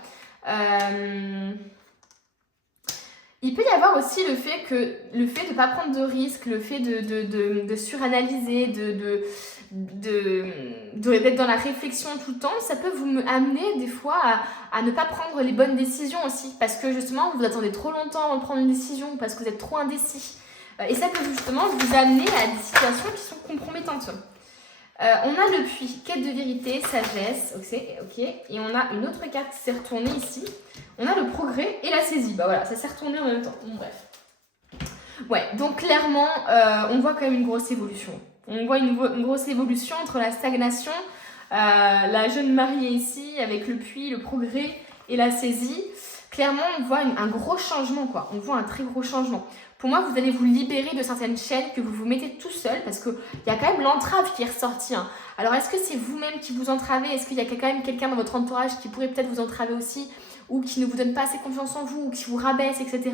Il peut y avoir aussi le fait de ne pas prendre de risques, le fait de suranalyser, d'être dans la réflexion tout le temps, ça peut vous amener des fois à ne pas prendre les bonnes décisions aussi, parce que justement vous attendez trop longtemps avant de prendre une décision, parce que vous êtes trop indécis. Et ça peut justement vous amener à des situations qui sont compromettantes. On a le puits, quête de vérité, sagesse, ok, et on a une autre carte qui s'est retournée ici. On a le progrès et la saisie. Bah voilà, ça s'est retourné en même temps. Bon, bref. Ouais, donc clairement, on voit quand même une grosse évolution. On voit une grosse évolution entre la stagnation, la jeune mariée ici, avec le puits, le progrès et la saisie. Clairement, on voit un gros changement, quoi. On voit un très gros changement. Pour moi, vous allez vous libérer de certaines chaînes que vous vous mettez tout seul, parce qu'il y a quand même l'entrave qui est ressortie. Alors, est-ce que c'est vous-même qui vous entravez? Est-ce qu'il y a quand même quelqu'un dans votre entourage qui pourrait peut-être vous entraver aussi, ou qui ne vous donne pas assez confiance en vous, ou qui vous rabaisse, etc.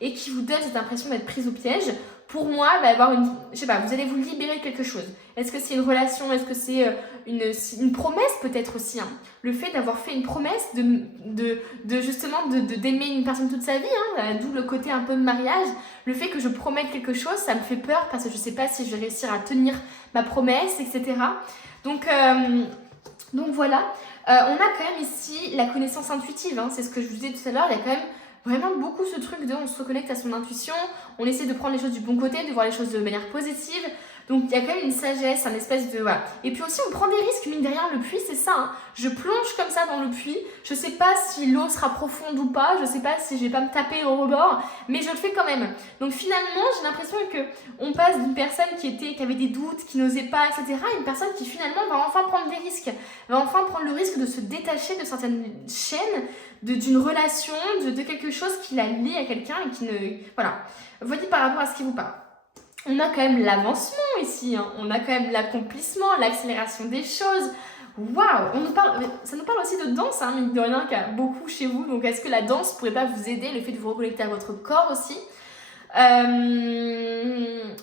et qui vous donne cette impression d'être prise au piège? Pour moi, il va y avoir je sais pas, vous allez vous libérer de quelque chose. Est-ce que c'est une relation? Est-ce que c'est une promesse peut-être aussi Le fait d'avoir fait une promesse, justement d'aimer une personne toute sa vie, d'où le côté un peu de mariage. Le fait que je promette quelque chose, ça me fait peur parce que je sais pas si je vais réussir à tenir ma promesse, etc. Donc voilà. On a quand même ici la connaissance intuitive, c'est ce que je vous disais tout à l'heure, il y a quand même vraiment beaucoup ce truc de on se reconnecte à son intuition, on essaie de prendre les choses du bon côté, de voir les choses de manière positive. Donc il y a quand même une sagesse, un espèce de... Voilà. Et puis aussi on prend des risques, mine de rien, le puits c'est ça. Je plonge comme ça dans le puits, je sais pas si l'eau sera profonde ou pas, je sais pas si je vais pas me taper au rebord, mais je le fais quand même. Donc finalement j'ai l'impression qu'on passe d'une personne qui avait des doutes, qui n'osait pas, etc. à une personne qui finalement va enfin prendre des risques, va enfin prendre le risque de se détacher de certaines chaînes, d'une relation, de quelque chose qui la lie à quelqu'un et qui ne... Voilà. Voyez par rapport à ce qui vous parle. On a quand même l'avancement ici, on a quand même l'accomplissement, l'accélération des choses. Waouh, ça nous parle aussi de danse, mine de rien, qu'il y a beaucoup chez vous. Donc est-ce que la danse pourrait pas vous aider, le fait de vous reconnecter à votre corps aussi?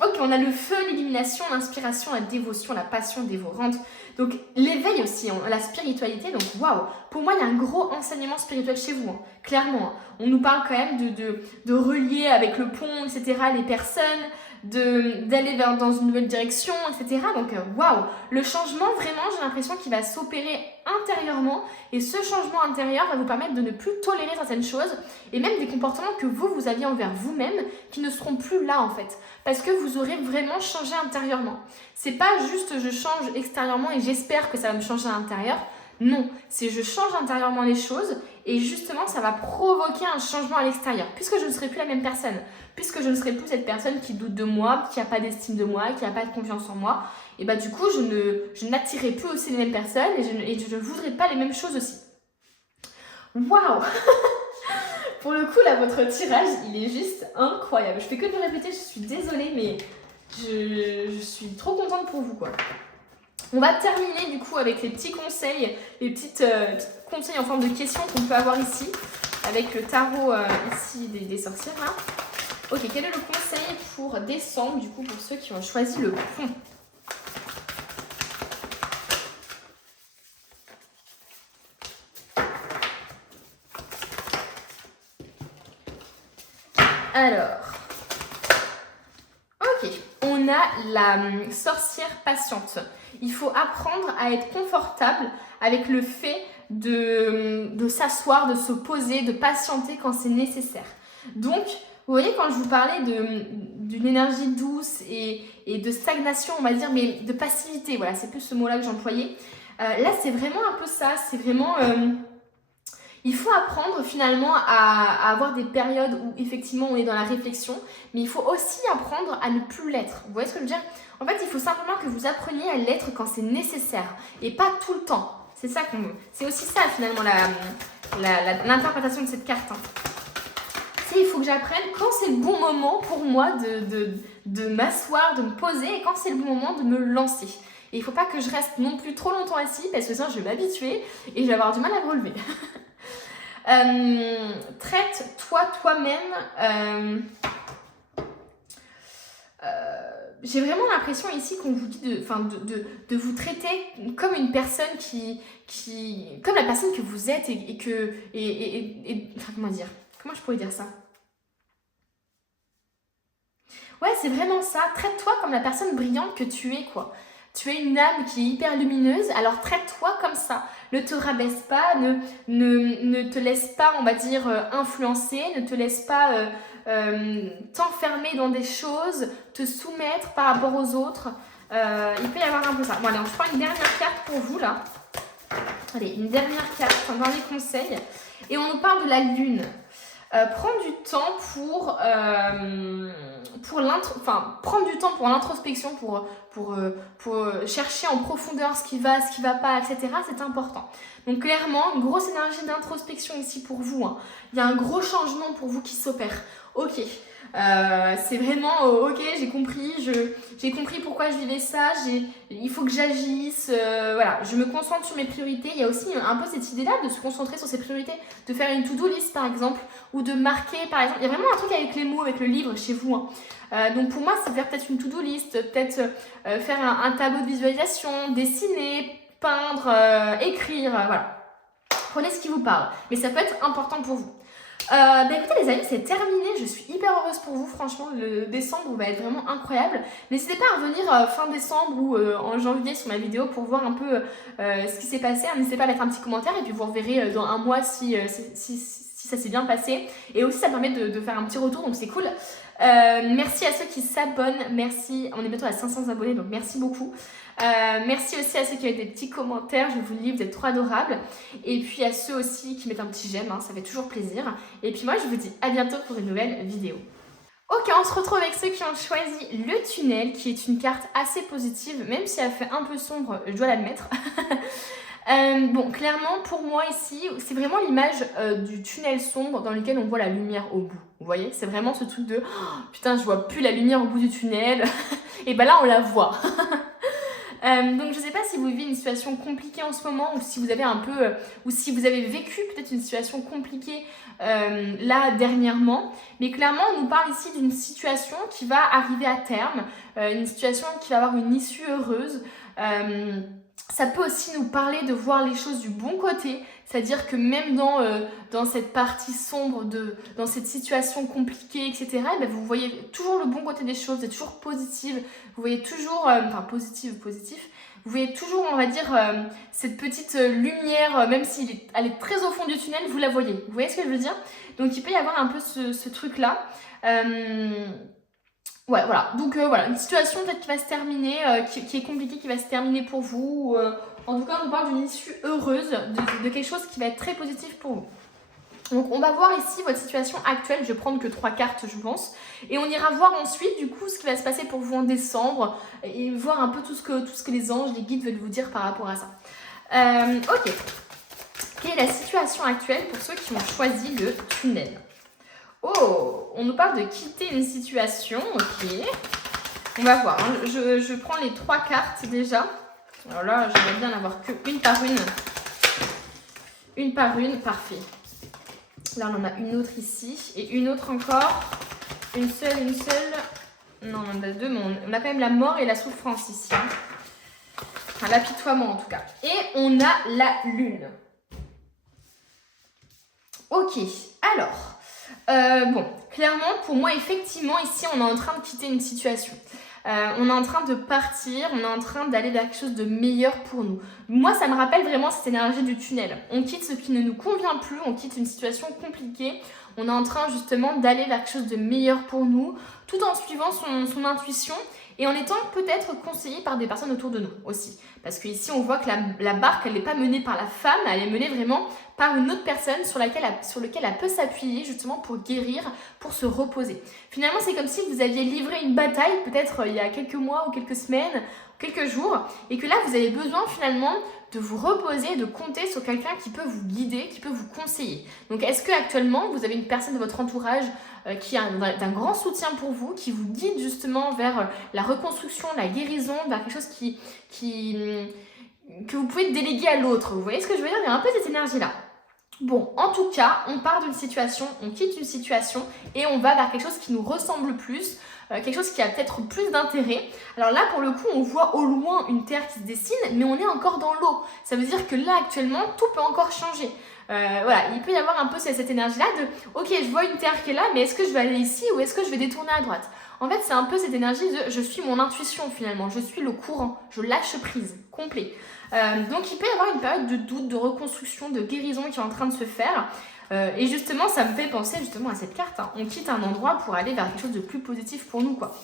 Ok, on a le feu, l'illumination, l'inspiration, la dévotion, la passion dévorante. Donc l'éveil aussi, la spiritualité. Donc waouh, pour moi il y a un gros enseignement spirituel chez vous, clairement. On nous parle quand même de relier avec le pont, etc. les personnes, d'aller dans une nouvelle direction, etc. Donc waouh, le changement vraiment j'ai l'impression qu'il va s'opérer intérieurement et ce changement intérieur va vous permettre de ne plus tolérer certaines choses et même des comportements que vous aviez envers vous-même qui ne seront plus là en fait parce que vous aurez vraiment changé intérieurement. C'est pas juste je change extérieurement et j'espère que ça va me changer à l'intérieur. Non, c'est je change intérieurement les choses et justement ça va provoquer un changement à l'extérieur puisque je ne serai plus la même personne, puisque je ne serai plus cette personne qui doute de moi, qui n'a pas d'estime de moi, qui n'a pas de confiance en moi. Et bah du coup je n'attirerai plus aussi les mêmes personnes et je ne voudrais pas les mêmes choses aussi. Waouh. Pour le coup là votre tirage il est juste incroyable. Je fais que de le répéter, je suis désolée mais je suis trop contente pour vous quoi. On va terminer du coup avec les petits conseils, les petits conseils en forme de questions qu'on peut avoir ici, avec le tarot ici des sorcières. Ok, quel est le conseil pour décembre du coup pour ceux qui ont choisi le pont? Alors, ok, on a a la sorcière patiente. Il faut apprendre à être confortable avec le fait de s'asseoir, de se poser, de patienter quand c'est nécessaire. Donc, vous voyez, quand je vous parlais d'une énergie douce et de stagnation, on va dire, mais de passivité, voilà, c'est plus ce mot-là que j'employais. Là, c'est vraiment un peu ça, c'est vraiment... il faut apprendre finalement à avoir des périodes où effectivement on est dans la réflexion, mais il faut aussi apprendre à ne plus l'être. Vous voyez ce que je veux dire? En fait, il faut simplement que vous appreniez à l'être quand c'est nécessaire et pas tout le temps. C'est ça c'est aussi ça finalement l'interprétation de cette carte. Hein. Il faut que j'apprenne quand c'est le bon moment pour moi de m'asseoir, de me poser et quand c'est le bon moment de me lancer. Et il ne faut pas que je reste non plus trop longtemps assis parce que sinon je vais m'habituer et je vais avoir du mal à me relever. Traite-toi toi-même. J'ai vraiment l'impression ici qu'on vous dit de vous traiter comme une personne comme la personne que vous êtes enfin, comment je pourrais dire ça? Ouais, c'est vraiment ça. Traite-toi comme la personne brillante que tu es, quoi. Tu es une âme qui est hyper lumineuse, alors traite-toi comme ça. Ne te rabaisse pas, ne te laisse pas, on va dire, influencer, ne te laisse pas t'enfermer dans des choses, te soumettre par rapport aux autres. Il peut y avoir un peu ça. Bon, allez, je prends une dernière carte pour vous, là. Allez, une dernière carte, un dernier conseil. Et on nous parle de la lune. Prendre du temps pour l'introspection, pour chercher en profondeur ce qui va pas, etc. C'est important. Donc clairement, une grosse énergie d'introspection ici pour vous. Hein. Il y a un gros changement pour vous qui s'opère. Ok, c'est vraiment ok, j'ai compris pourquoi je vivais ça, il faut que j'agisse, voilà, je me concentre sur mes priorités. Il y a aussi un peu cette idée là de se concentrer sur ses priorités, de faire une to-do list par exemple, ou de marquer par exemple, il y a vraiment un truc avec les mots, avec le livre chez vous, hein. Donc pour moi c'est faire peut-être une to-do list, peut-être faire un tableau de visualisation, dessiner, peindre, écrire, voilà, prenez ce qui vous parle, mais ça peut être important pour vous. Écoutez les amis, c'est terminé, je suis hyper heureuse pour vous, franchement le décembre va être vraiment incroyable. N'hésitez pas à revenir fin décembre ou en janvier sur ma vidéo pour voir un peu ce qui s'est passé. N'hésitez pas à mettre un petit commentaire et puis vous reverrez dans un mois si ça s'est bien passé. Et aussi ça permet de faire un petit retour, donc c'est cool. Merci à ceux qui s'abonnent, merci, on est bientôt à 500 abonnés, donc merci beaucoup. Merci aussi à ceux qui ont des petits commentaires, je vous lis, vous êtes trop adorables. Et puis à ceux aussi qui mettent un petit j'aime, hein, ça fait toujours plaisir. Et puis moi je vous dis à bientôt pour une nouvelle vidéo. Ok, on se retrouve avec ceux qui ont choisi le tunnel, qui est une carte assez positive, même si elle fait un peu sombre, je dois l'admettre. Bon, clairement, pour moi ici, c'est vraiment l'image du tunnel sombre dans lequel on voit la lumière au bout. Vous voyez, c'est vraiment ce truc de oh, putain, je vois plus la lumière au bout du tunnel. Et ben là, on la voit. Donc je ne sais pas si vous vivez une situation compliquée en ce moment ou si vous avez ou si vous avez vécu peut-être une situation compliquée là dernièrement, mais clairement on nous parle ici d'une situation qui va arriver à terme, une situation qui va avoir une issue heureuse. Ça peut aussi nous parler de voir les choses du bon côté, c'est-à-dire que même dans cette partie sombre, dans cette situation compliquée, etc., ben vous voyez toujours le bon côté des choses, vous êtes toujours positive, vous voyez toujours, positif, vous voyez toujours, on va dire, cette petite lumière, même si elle est très au fond du tunnel, vous la voyez. Vous voyez ce que je veux dire? Donc il peut y avoir un peu ce truc-là. Ouais, voilà. Donc voilà, une situation peut-être qui va se terminer, qui est compliquée, qui va se terminer pour vous. En tout cas, on parle d'une issue heureuse, de quelque chose qui va être très positif pour vous. Donc on va voir ici votre situation actuelle, je vais prendre que 3 cartes je pense, et on ira voir ensuite du coup ce qui va se passer pour vous en décembre, et voir un peu tout ce que les anges, les guides veulent vous dire par rapport à ça. Ok, quelle est la situation actuelle pour ceux qui ont choisi le tunnel? Oh, on nous parle de quitter une situation, ok. On va voir, hein. Je prends les 3 cartes déjà. Alors là, j'aimerais bien n'avoir que une par une. Une par une, parfait. Là, on en a une autre ici et une autre encore. Une seule. Non, on en a 2, mais on a quand même la mort et la souffrance ici. Hein. Enfin, l'apitoiement en tout cas. Et on a la lune. Ok, alors... bon, clairement, pour moi, effectivement, ici, on est en train de quitter une situation. On est en train de partir, on est en train d'aller vers quelque chose de meilleur pour nous. Moi, ça me rappelle vraiment cette énergie du tunnel. On quitte ce qui ne nous convient plus, on quitte une situation compliquée. On est en train justement d'aller vers quelque chose de meilleur pour nous, tout en suivant son intuition et en étant peut-être conseillé par des personnes autour de nous aussi. Parce qu'ici, on voit que la barque, elle n'est pas menée par la femme, elle est menée vraiment par une autre personne sur laquelle elle peut s'appuyer justement pour guérir, pour se reposer. Finalement, c'est comme si vous aviez livré une bataille, peut-être il y a quelques mois ou quelques semaines, quelques jours, et que là, vous avez besoin finalement de vous reposer, de compter sur quelqu'un qui peut vous guider, qui peut vous conseiller. Donc, est-ce qu'actuellement, vous avez une personne de votre entourage qui a d'un grand soutien pour vous, qui vous guide justement vers la reconstruction, la guérison, vers quelque chose que vous pouvez déléguer à l'autre. Vous voyez ce que je veux dire? Il y a un peu cette énergie-là. Bon, en tout cas, on part d'une situation, on quitte une situation et on va vers quelque chose qui nous ressemble plus, quelque chose qui a peut-être plus d'intérêt. Alors là, pour le coup, on voit au loin une terre qui se dessine, mais on est encore dans l'eau. Ça veut dire que là, actuellement, tout peut encore changer. Voilà, il peut y avoir un peu cette énergie-là de « Ok, je vois une terre qui est là, mais est-ce que je vais aller ici ou est-ce que je vais détourner à droite ?» En fait, c'est un peu cette énergie de « Je suis mon intuition finalement, je suis le courant, je lâche prise, complet. » Donc, il peut y avoir une période de doute, de reconstruction, de guérison qui est en train de se faire. Et justement, ça me fait penser justement à cette carte. Hein. On quitte un endroit pour aller vers quelque chose de plus positif pour nous, quoi.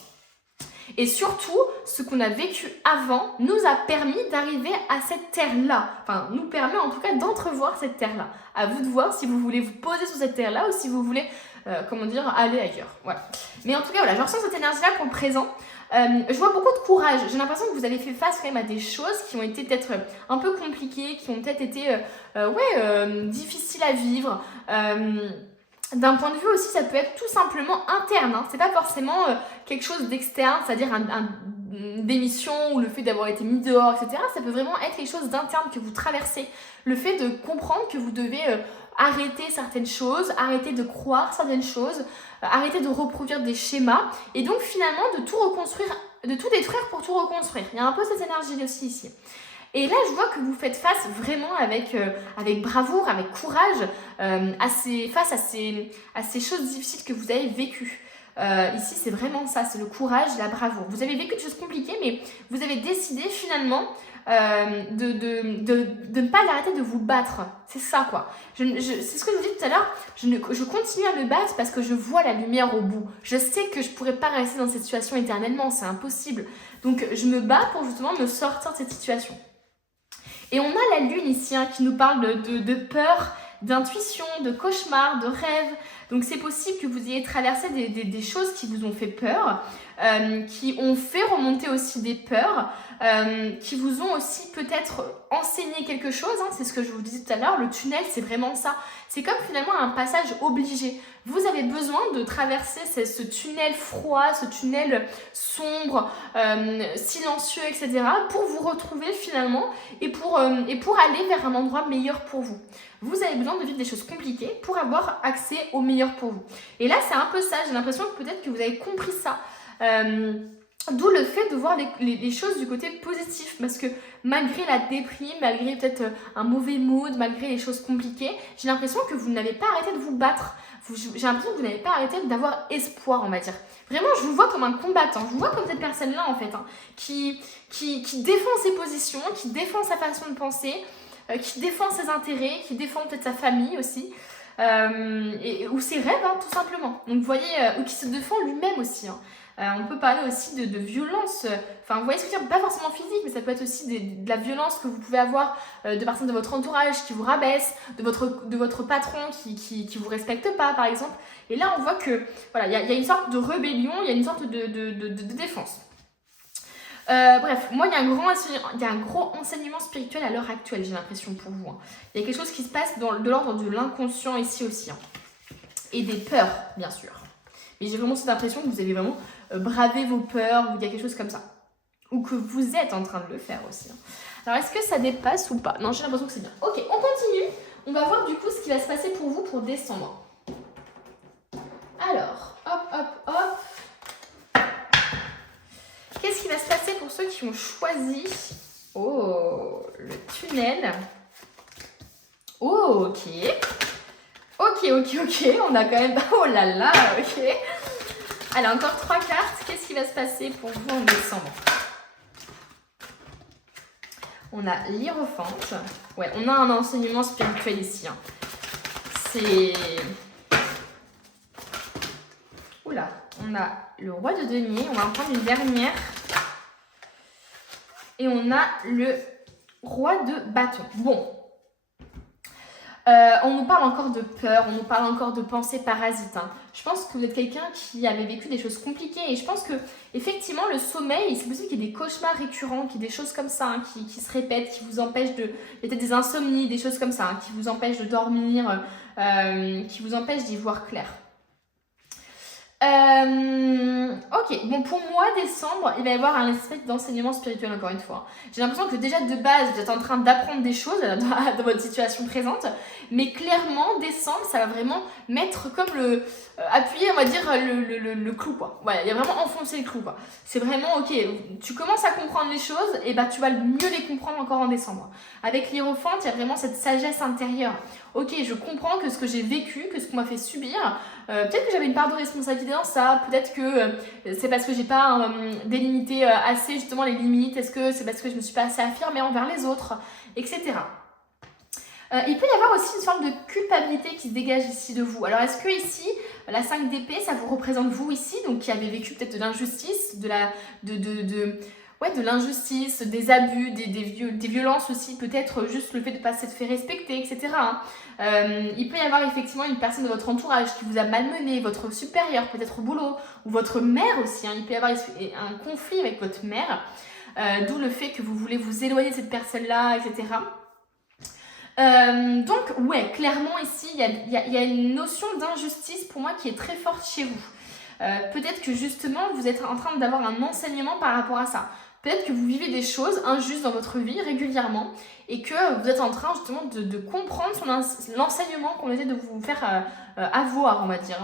Et surtout, ce qu'on a vécu avant nous a permis d'arriver à cette terre-là. Enfin, nous permet en tout cas d'entrevoir cette terre-là. À vous de voir si vous voulez vous poser sur cette terre-là ou si vous voulez, aller ailleurs. Voilà. Mais en tout cas, voilà, je ressens cette énergie-là pour le présent. Je vois beaucoup de courage. J'ai l'impression que vous avez fait face quand même à des choses qui ont été peut-être un peu compliquées, qui ont peut-être été difficiles à vivre. D'un point de vue aussi, ça peut être tout simplement interne. Hein. C'est pas forcément quelque chose d'externe, c'est-à-dire une démission ou le fait d'avoir été mis dehors, etc. Ça peut vraiment être quelque chose d'interne que vous traversez. Le fait de comprendre que vous devez arrêter certaines choses, arrêter de croire certaines choses, arrêter de reproduire des schémas et donc finalement de tout reconstruire, de tout détruire pour tout reconstruire. Il y a un peu cette énergie aussi ici. Et là, je vois que vous faites face vraiment avec bravoure, avec courage, face à ces choses difficiles que vous avez vécues. Ici, c'est vraiment ça, c'est le courage, la bravoure. Vous avez vécu des choses compliquées, mais vous avez décidé finalement de ne pas arrêter de vous battre. C'est ça, quoi. C'est ce que je vous dis tout à l'heure. Je continue à me battre parce que je vois la lumière au bout. Je sais que je ne pourrais pas rester dans cette situation éternellement, c'est impossible. Donc, je me bats pour justement me sortir de cette situation. Et on a la lune ici qui nous parle de peur, d'intuition, de cauchemar, de rêve. Donc c'est possible que vous ayez traversé des choses qui vous ont fait peur, qui ont fait remonter aussi des peurs, qui vous ont aussi peut-être enseigné quelque chose. Hein, c'est ce que je vous disais tout à l'heure, le tunnel c'est vraiment ça. C'est comme finalement un passage obligé. Vous avez besoin de traverser ce tunnel froid, ce tunnel sombre, silencieux, etc. pour vous retrouver finalement et pour aller vers un endroit meilleur pour vous. Vous avez besoin de vivre des choses compliquées pour avoir accès au meilleur pour vous. Et là, c'est un peu ça. J'ai l'impression que peut-être que vous avez compris ça. D'où le fait de voir les choses du côté positif. Parce que malgré la déprime, malgré peut-être un mauvais mood, malgré les choses compliquées, j'ai l'impression que vous n'avez pas arrêté de vous battre. J'ai l'impression que vous n'avez pas arrêté d'avoir espoir, on va dire. Vraiment, je vous vois comme un combattant. Je vous vois comme cette personne-là, en fait, qui défend ses positions, qui défend sa façon de penser, qui défend ses intérêts, qui défend peut-être sa famille aussi, ou ses rêves, hein, tout simplement. Donc, vous voyez, ou qui se défend lui-même aussi. Hein. On peut parler aussi de violence, enfin vous voyez ce que je veux dire, pas forcément physique, mais ça peut être aussi de la violence que vous pouvez avoir de personnes de votre entourage qui vous rabaissent, de votre patron qui vous respecte pas par exemple. Et là on voit que voilà, il y a une sorte de rébellion, il y a une sorte de défense. Bref, moi il y a un gros enseignement spirituel à l'heure actuelle, j'ai l'impression pour vous. Hein. Il y a quelque chose qui se passe de l'ordre de l'inconscient ici aussi. Hein. Et des peurs, bien sûr. Et j'ai vraiment cette impression que vous avez vraiment bravé vos peurs ou il y a quelque chose comme ça. Ou que vous êtes en train de le faire aussi. Hein. Alors, est-ce que ça dépasse ou pas? Non, j'ai l'impression que c'est bien. Ok, on continue. On va voir du coup ce qui va se passer pour vous pour décembre. Alors, hop. Qu'est-ce qui va se passer pour ceux qui ont choisi le tunnel? Oh, ok. Ok, on a quand même... Oh là là, ok. Allez, encore 3 cartes. Qu'est-ce qui va se passer pour vous en décembre? On a l'Hiérophante. Ouais, on a un enseignement spirituel ici. Hein. C'est... Oula, on a le Roi de denier. On va en prendre une dernière. Et on a le Roi de bâton. Bon. On nous parle encore de peur, on nous parle encore de pensées parasites. Hein. Je pense que vous êtes quelqu'un qui avait vécu des choses compliquées et je pense que effectivement le sommeil, c'est possible qu'il y ait des cauchemars récurrents, qu'il y ait des choses comme ça hein, qui se répètent, qui vous empêchent de... Il y a peut-être des insomnies, des choses comme ça, hein, qui vous empêchent de dormir, qui vous empêchent d'y voir clair. Ok, bon pour moi décembre il va y avoir un espèce d'enseignement spirituel encore une fois. J'ai l'impression que déjà de base vous êtes en train d'apprendre des choses dans votre situation présente, mais clairement décembre ça va vraiment mettre comme le appuyer on va dire le clou quoi. Voilà, il y a vraiment enfoncé le clou quoi. C'est vraiment ok, tu commences à comprendre les choses et bah tu vas mieux les comprendre encore en décembre. Avec l'Hiérophante il y a vraiment cette sagesse intérieure. Ok, je comprends que ce que j'ai vécu, que ce qu'on m'a fait subir, peut-être que j'avais une part de responsabilité dans ça, peut-être que c'est parce que j'ai pas délimité assez justement les limites, est-ce que c'est parce que je me suis pas assez affirmée envers les autres, etc. Il peut y avoir aussi une forme de culpabilité qui se dégage ici de vous. Alors est-ce que ici, la 5 d'épée, ça vous représente vous ici, donc qui avez vécu peut-être de l'injustice, de l'injustice, des abus, des violences aussi, peut-être juste le fait de ne pas s'être fait respecter, etc. Hein. Il peut y avoir effectivement une personne de votre entourage qui vous a malmené, votre supérieur peut-être au boulot, ou votre mère aussi. Hein. Il peut y avoir un conflit avec votre mère, d'où le fait que vous voulez vous éloigner de cette personne-là, etc. Donc, ouais, clairement ici, il y a une notion d'injustice pour moi qui est très forte chez vous. Peut-être que justement, vous êtes en train d'avoir un enseignement par rapport à ça. Peut-être que vous vivez des choses injustes dans votre vie régulièrement et que vous êtes en train justement de comprendre l'enseignement qu'on essaie de vous faire avoir, on va dire.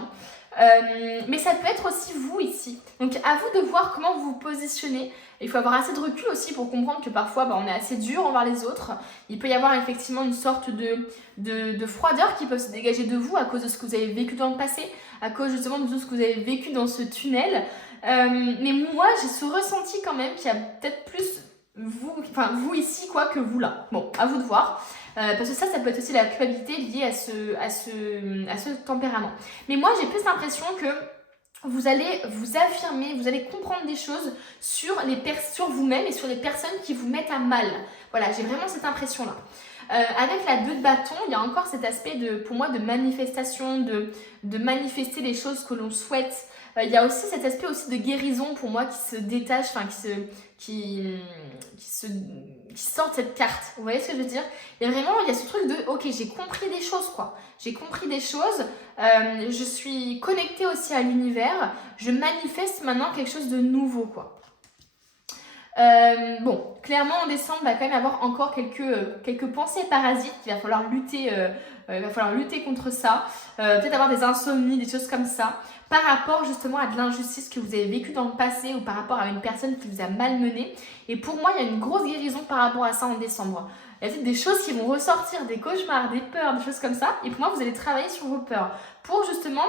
Mais ça peut être aussi vous ici. Donc à vous de voir comment vous vous positionnez. Il faut avoir assez de recul aussi pour comprendre que parfois on est assez dur envers les autres. Il peut y avoir effectivement une sorte de froideur qui peut se dégager de vous à cause de ce que vous avez vécu dans le passé, à cause justement de tout ce que vous avez vécu dans ce tunnel. Mais moi j'ai ce ressenti quand même qu'il y a peut-être plus vous ici quoi que vous là. Bon, à vous de voir. Parce que ça peut être aussi la culpabilité liée à ce tempérament. Mais moi j'ai plus l'impression que vous allez vous affirmer, vous allez comprendre des choses sur vous-même et sur les personnes qui vous mettent à mal. Voilà, j'ai vraiment cette impression-là. Avec la 2 de bâton, il y a encore cet aspect pour moi de manifestation, de manifester les choses que l'on souhaite. Il y a aussi cet aspect aussi de guérison pour moi qui se détache, enfin qui sort de cette carte. Vous voyez ce que je veux dire? Il y a ce truc de ok, j'ai compris des choses quoi. J'ai compris des choses, je suis connectée aussi à l'univers, je manifeste maintenant quelque chose de nouveau quoi. Bon, clairement en décembre, il va quand même avoir encore quelques pensées parasites. Il va falloir lutter contre ça. Peut-être avoir des insomnies, des choses comme ça. Par rapport justement à de l'injustice que vous avez vécue dans le passé ou par rapport à une personne qui vous a malmené. Et pour moi, il y a une grosse guérison par rapport à ça en décembre. Il y a peut-être des choses qui vont ressortir, des cauchemars, des peurs, des choses comme ça. Et pour moi, vous allez travailler sur vos peurs. Pour justement,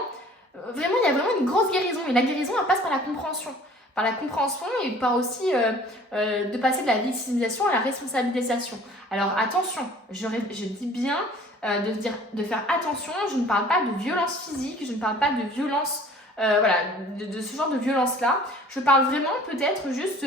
vraiment, il y a vraiment une grosse guérison. Et la guérison, elle passe par la compréhension. Par la compréhension et par aussi de passer de la victimisation à la responsabilisation. Alors attention, je dis bien de faire attention, je ne parle pas de violence physique, je ne parle pas de violence, de ce genre de violence-là. Je parle vraiment peut-être juste,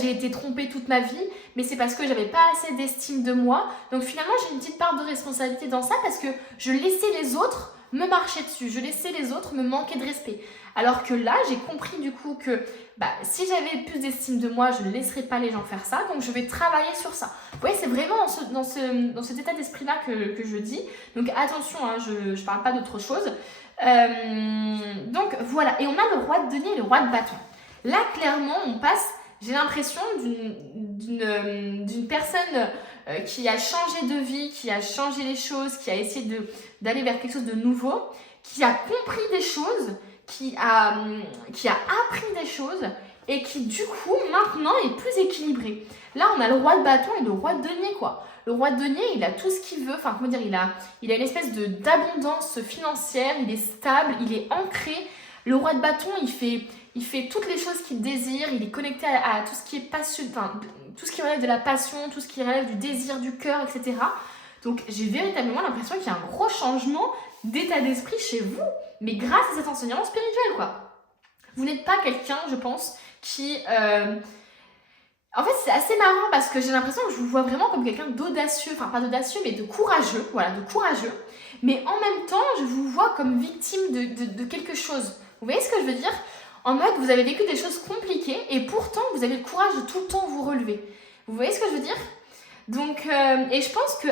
j'ai été trompée toute ma vie, mais c'est parce que j'avais pas assez d'estime de moi. Donc finalement, j'ai une petite part de responsabilité dans ça parce que je laissais les autres me marcher dessus, je laissais les autres me manquer de respect. Alors que là, j'ai compris du coup que si j'avais plus d'estime de moi, je ne laisserais pas les gens faire ça. Donc, je vais travailler sur ça. Vous voyez, c'est vraiment dans cet état d'esprit-là que je dis. Donc, attention, hein, je ne parle pas d'autre chose. Donc, voilà. Et on a le roi de denier et le roi de bâton. Là, clairement, on passe, j'ai l'impression d'une personne qui a changé de vie, qui a changé les choses, qui a essayé d'aller vers quelque chose de nouveau, qui a compris des choses, qui a appris des choses et qui du coup maintenant est plus équilibré. Là on a le roi de bâton et le roi de denier quoi. Le roi de denier il a tout ce qu'il veut, il a une espèce d'abondance financière, il est stable, il est ancré. Le roi de bâton, il fait toutes les choses qu'il désire, il est connecté à tout ce qui est passion, enfin, tout ce qui relève de la passion, tout ce qui relève du désir du cœur, etc. Donc j'ai véritablement l'impression qu'il y a un gros changement d'état d'esprit chez vous, mais grâce à cet enseignement spirituel, quoi. Vous n'êtes pas quelqu'un, je pense, qui... En fait, c'est assez marrant parce que j'ai l'impression que je vous vois vraiment comme quelqu'un d'audacieux, enfin pas d'audacieux, mais de courageux, voilà, de courageux. Mais en même temps, je vous vois comme victime de quelque chose. Vous voyez ce que je veux dire? En mode, vous avez vécu des choses compliquées et pourtant, vous avez le courage de tout le temps vous relever. Vous voyez ce que je veux dire? Donc, et je pense que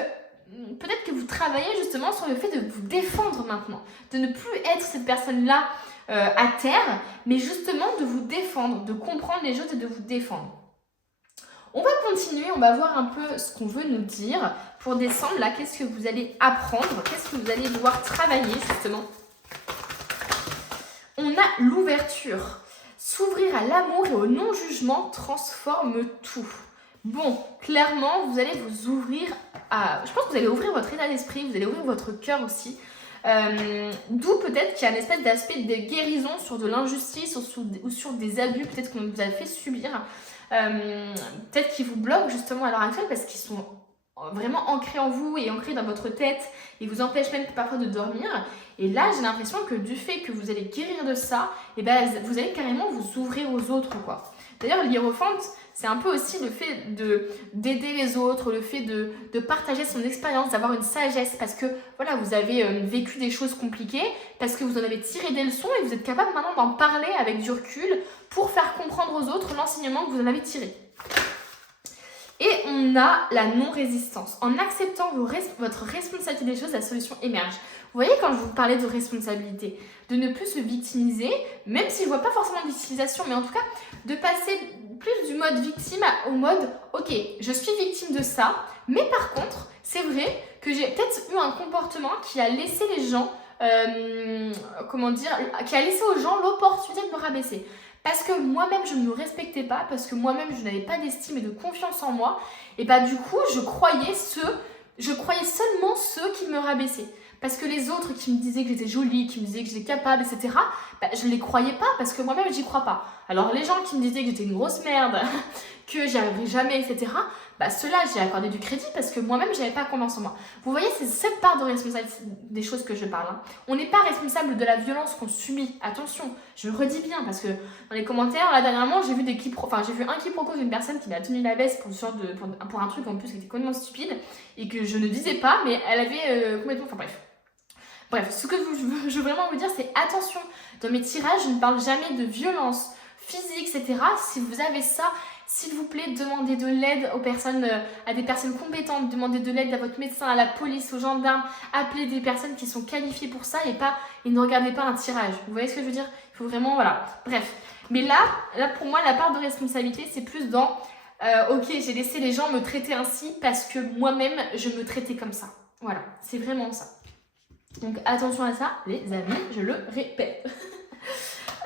peut-être que vous travaillez justement sur le fait de vous défendre maintenant, de ne plus être cette personne-là à terre, mais justement de vous défendre, de comprendre les choses et de vous défendre. On va continuer, on va voir un peu ce qu'on veut nous dire pour décembre. Là, qu'est-ce que vous allez apprendre? Qu'est-ce que vous allez devoir travailler justement? On a l'ouverture. S'ouvrir à l'amour et au non-jugement transforme tout. Bon, clairement, vous allez vous ouvrir à... Je pense que vous allez ouvrir votre état d'esprit, vous allez ouvrir votre cœur aussi. D'où peut-être qu'il y a une espèce d'aspect de guérison sur de l'injustice ou sur des abus peut-être qu'on vous a fait subir. Peut-être qui vous bloquent justement à l'heure actuelle parce qu'ils sont vraiment ancrés en vous et ancrés dans votre tête et vous empêchent même parfois de dormir. Et là, j'ai l'impression que du fait que vous allez guérir de ça, et ben, vous allez carrément vous ouvrir aux autres, quoi. D'ailleurs, l'hiérophante, c'est un peu aussi le fait d'aider les autres, le fait de partager son expérience, d'avoir une sagesse parce que voilà, vous avez vécu des choses compliquées, parce que vous en avez tiré des leçons et vous êtes capable maintenant d'en parler avec du recul pour faire comprendre aux autres l'enseignement que vous en avez tiré. Et on a la non-résistance. En acceptant votre responsabilité des choses, la solution émerge. Vous voyez quand je vous parlais de responsabilité, de ne plus se victimiser, même si je ne vois pas forcément de victimisation, mais en tout cas de passer plus du mode victime au mode « Ok, je suis victime de ça, mais par contre, c'est vrai que j'ai peut-être eu un comportement qui a laissé les gens, qui a laissé aux gens l'opportunité de me rabaisser. Parce que moi-même, je ne me respectais pas, parce que moi-même, je n'avais pas d'estime et de confiance en moi. Et bah du coup, je croyais seulement ceux qui me rabaissaient. Parce que les autres qui me disaient que j'étais jolie, qui me disaient que j'étais capable, etc., bah, je ne les croyais pas parce que moi-même, j'y crois pas. Alors les gens qui me disaient que j'étais une grosse merde, que j'y arriverais jamais, etc., bah ceux-là, j'ai accordé du crédit parce que moi-même, j'avais pas confiance en moi. Vous voyez, c'est cette part de responsabilité des choses que je parle. Hein. On n'est pas responsable de la violence qu'on subit. Attention, je redis bien parce que dans les commentaires, là dernièrement, j'ai vu un quiproquo d'une personne qui m'a tenu la veste pour un truc en plus qui était complètement stupide et que je ne disais pas, mais elle avait complètement... Enfin bref, ce que je veux vraiment vous dire, c'est attention. Dans mes tirages, je ne parle jamais de violence physique, etc. Si vous avez ça, s'il vous plaît, demandez de l'aide aux personnes, à des personnes compétentes, demandez de l'aide à votre médecin, à la police, aux gendarmes, appelez des personnes qui sont qualifiées pour ça et ne regardez pas un tirage. Vous voyez ce que je veux dire? Il faut vraiment, voilà. Bref. Mais là, pour moi, la part de responsabilité, c'est plus dans ok, j'ai laissé les gens me traiter ainsi parce que moi-même, je me traitais comme ça. Voilà, c'est vraiment ça. Donc attention à ça, les amis, je le répète.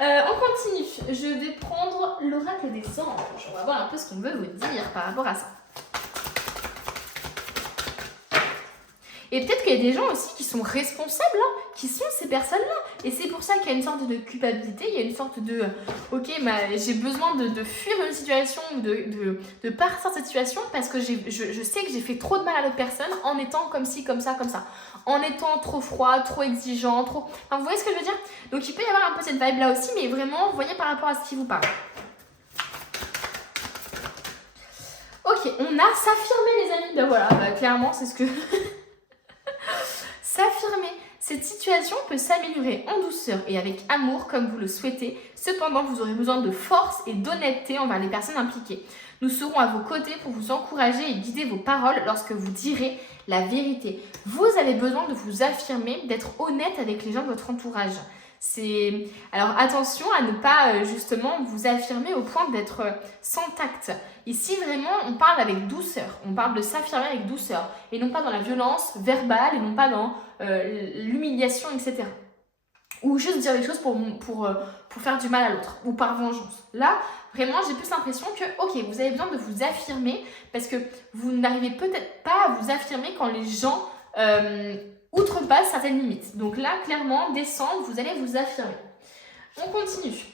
On continue. Je vais prendre l'oracle des anges. On va voir un peu ce qu'on veut vous dire par rapport à ça. Et peut-être qu'il y a des gens aussi qui sont responsables, hein, qui sont ces personnes-là. Et c'est pour ça qu'il y a une sorte de culpabilité, il y a une sorte de ok, j'ai besoin de fuir une situation ou de partir de cette situation parce que je sais que j'ai fait trop de mal à l'autre personne en étant comme ci, comme ça, comme ça. En étant trop froid, trop exigeant, trop... Enfin, vous voyez ce que je veux dire? Donc il peut y avoir un peu cette vibe-là aussi, mais vraiment, vous voyez par rapport à ce qui vous parle. Ok, on a s'affirmer les amis. Ben voilà, clairement, c'est ce que... S'affirmer. Cette situation peut s'améliorer en douceur et avec amour comme vous le souhaitez. Cependant, vous aurez besoin de force et d'honnêteté envers les personnes impliquées. Nous serons à vos côtés pour vous encourager et guider vos paroles lorsque vous direz la vérité. Vous avez besoin de vous affirmer, d'être honnête avec les gens de votre entourage. Alors attention à ne pas justement vous affirmer au point d'être sans tact. Ici vraiment on parle avec douceur, on parle de s'affirmer avec douceur et non pas dans la violence verbale et non pas dans l'humiliation, etc. Ou juste dire les choses pour faire du mal à l'autre ou par vengeance. Là vraiment j'ai plus l'impression que ok, vous avez besoin de vous affirmer parce que vous n'arrivez peut-être pas à vous affirmer quand les gens outrepasse certaines limites. Donc là, clairement, décembre, vous allez vous affirmer. On continue.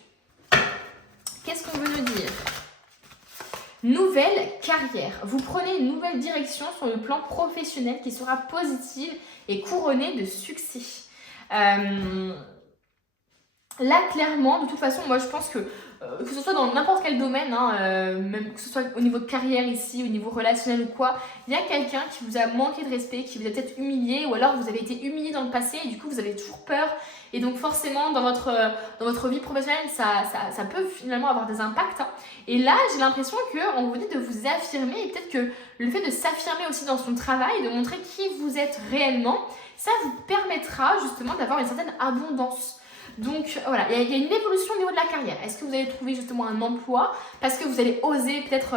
Qu'est-ce qu'on veut nous dire? Nouvelle carrière. Vous prenez une nouvelle direction sur le plan professionnel qui sera positive et couronnée de succès. Là, clairement, de toute façon, moi, je pense que ce soit dans n'importe quel domaine, même que ce soit au niveau de carrière ici, au niveau relationnel ou quoi, il y a quelqu'un qui vous a manqué de respect, qui vous a peut-être humilié, ou alors vous avez été humilié dans le passé et du coup, vous avez toujours peur. Et donc, forcément, dans votre vie professionnelle, ça peut finalement avoir des impacts. Et là, j'ai l'impression qu'on vous dit de vous affirmer et peut-être que le fait de s'affirmer aussi dans son travail, de montrer qui vous êtes réellement, ça vous permettra justement d'avoir une certaine abondance. Donc voilà, il y a une évolution au niveau de la carrière. Est-ce que vous allez trouver justement un emploi parce que vous allez oser peut-être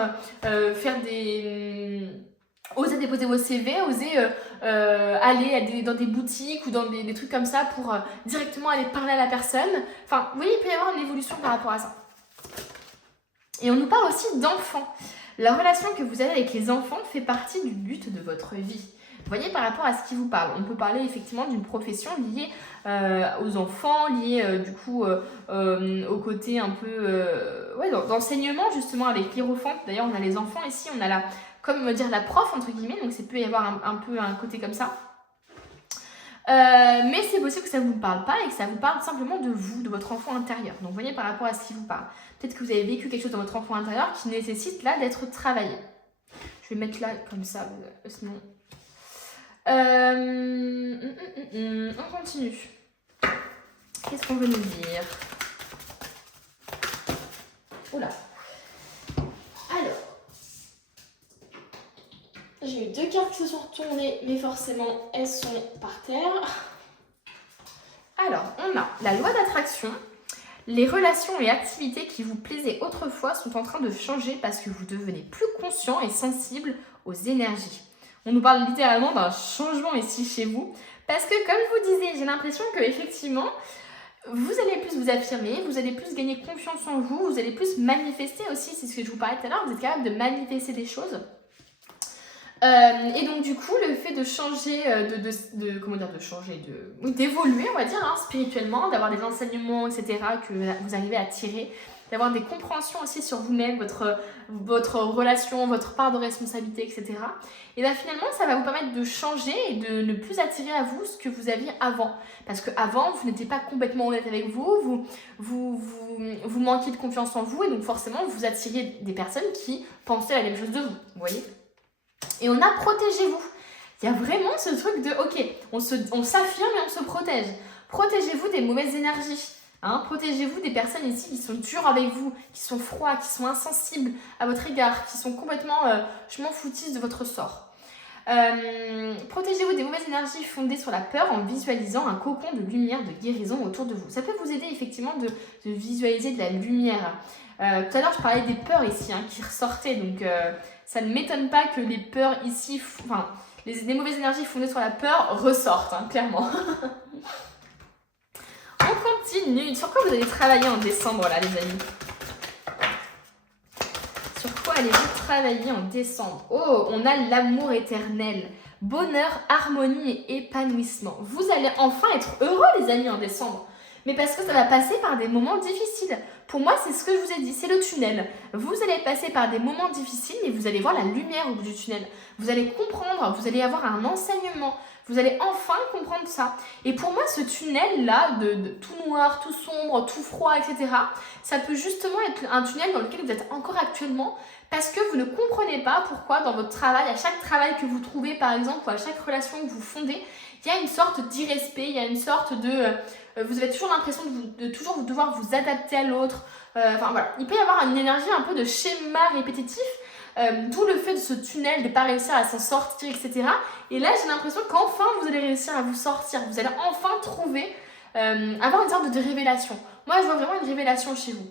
oser déposer vos CV, oser aller dans des boutiques ou dans des trucs comme ça pour directement aller parler à la personne. Enfin, vous voyez, il peut y avoir une évolution par rapport à ça. Et on nous parle aussi d'enfants. La relation que vous avez avec les enfants fait partie du but de votre vie. Vous voyez, par rapport à ce qui vous parle, on peut parler effectivement d'une profession liée aux enfants, liée du coup au côté un peu d'enseignement justement avec l'hiérophante. D'ailleurs, on a les enfants ici, on a la prof entre guillemets, donc ça peut y avoir un peu un côté comme ça. Mais c'est possible que ça ne vous parle pas et que ça vous parle simplement de vous, de votre enfant intérieur. Donc, vous voyez, par rapport à ce qui vous parle. Peut-être que vous avez vécu quelque chose dans votre enfant intérieur qui nécessite là d'être travaillé. Je vais mettre là comme ça, sinon... on continue. Qu'est-ce qu'on veut nous dire? Oula. Alors. J'ai eu 2 cartes qui se sont retournées, mais forcément, elles sont par terre. Alors, on a la loi d'attraction. Les relations et activités qui vous plaisaient autrefois sont en train de changer parce que vous devenez plus conscient et sensible aux énergies. On nous parle littéralement d'un changement ici chez vous. Parce que, comme je vous disais, j'ai l'impression que effectivement, vous allez plus vous affirmer, vous allez plus gagner confiance en vous, vous allez plus manifester aussi, c'est ce que je vous parlais tout à l'heure, vous êtes capable de manifester des choses. Et donc du coup, le fait de changer, d'évoluer, on va dire, spirituellement, d'avoir des enseignements, etc., que vous arrivez à tirer, d'avoir des compréhensions aussi sur vous-même, votre relation, votre part de responsabilité, etc. Et bien finalement, ça va vous permettre de changer et de ne plus attirer à vous ce que vous aviez avant. Parce qu'avant, vous n'étiez pas complètement honnête avec vous manquiez de confiance en vous, et donc forcément, vous attiriez des personnes qui pensaient la même chose de vous, vous voyez ? Et on a protégez-vous. Il y a vraiment ce truc de, ok, on s'affirme et on se protège. Protégez-vous des mauvaises énergies. Protégez-vous des personnes ici qui sont dures avec vous, qui sont froids, qui sont insensibles à votre égard, qui sont complètement je m'en foutisse de votre sort. Protégez-vous des mauvaises énergies fondées sur la peur en visualisant un cocon de lumière, de guérison autour de vous. Ça peut vous aider effectivement de visualiser de la lumière. Tout à l'heure, je parlais des peurs ici qui ressortaient, donc ça ne m'étonne pas que les peurs ici, les mauvaises énergies fondées sur la peur ressortent, clairement. On continue. Sur quoi vous allez travailler en décembre, là, les amis? Sur quoi allez-vous travailler en décembre? Oh, on a l'amour éternel. Bonheur, harmonie et épanouissement. Vous allez enfin être heureux, les amis, en décembre. Mais parce que ça va passer par des moments difficiles. Pour moi, c'est ce que je vous ai dit, c'est le tunnel. Vous allez passer par des moments difficiles, mais vous allez voir la lumière au bout du tunnel. Vous allez comprendre, vous allez avoir un enseignement. Vous allez enfin comprendre ça. Et pour moi, ce tunnel-là, de tout noir, tout sombre, tout froid, etc., ça peut justement être un tunnel dans lequel vous êtes encore actuellement parce que vous ne comprenez pas pourquoi dans votre travail, à chaque travail que vous trouvez, par exemple, ou à chaque relation que vous fondez, il y a une sorte d'irrespect, il y a une sorte de... vous avez toujours l'impression de toujours devoir vous adapter à l'autre. Voilà. Il peut y avoir une énergie un peu de schéma répétitif, d'où le fait de ce tunnel, de ne pas réussir à s'en sortir, etc. Et là, j'ai l'impression qu'enfin, vous allez réussir à vous sortir. Vous allez enfin trouver, avoir une sorte de révélation. Moi, je vois vraiment une révélation chez vous.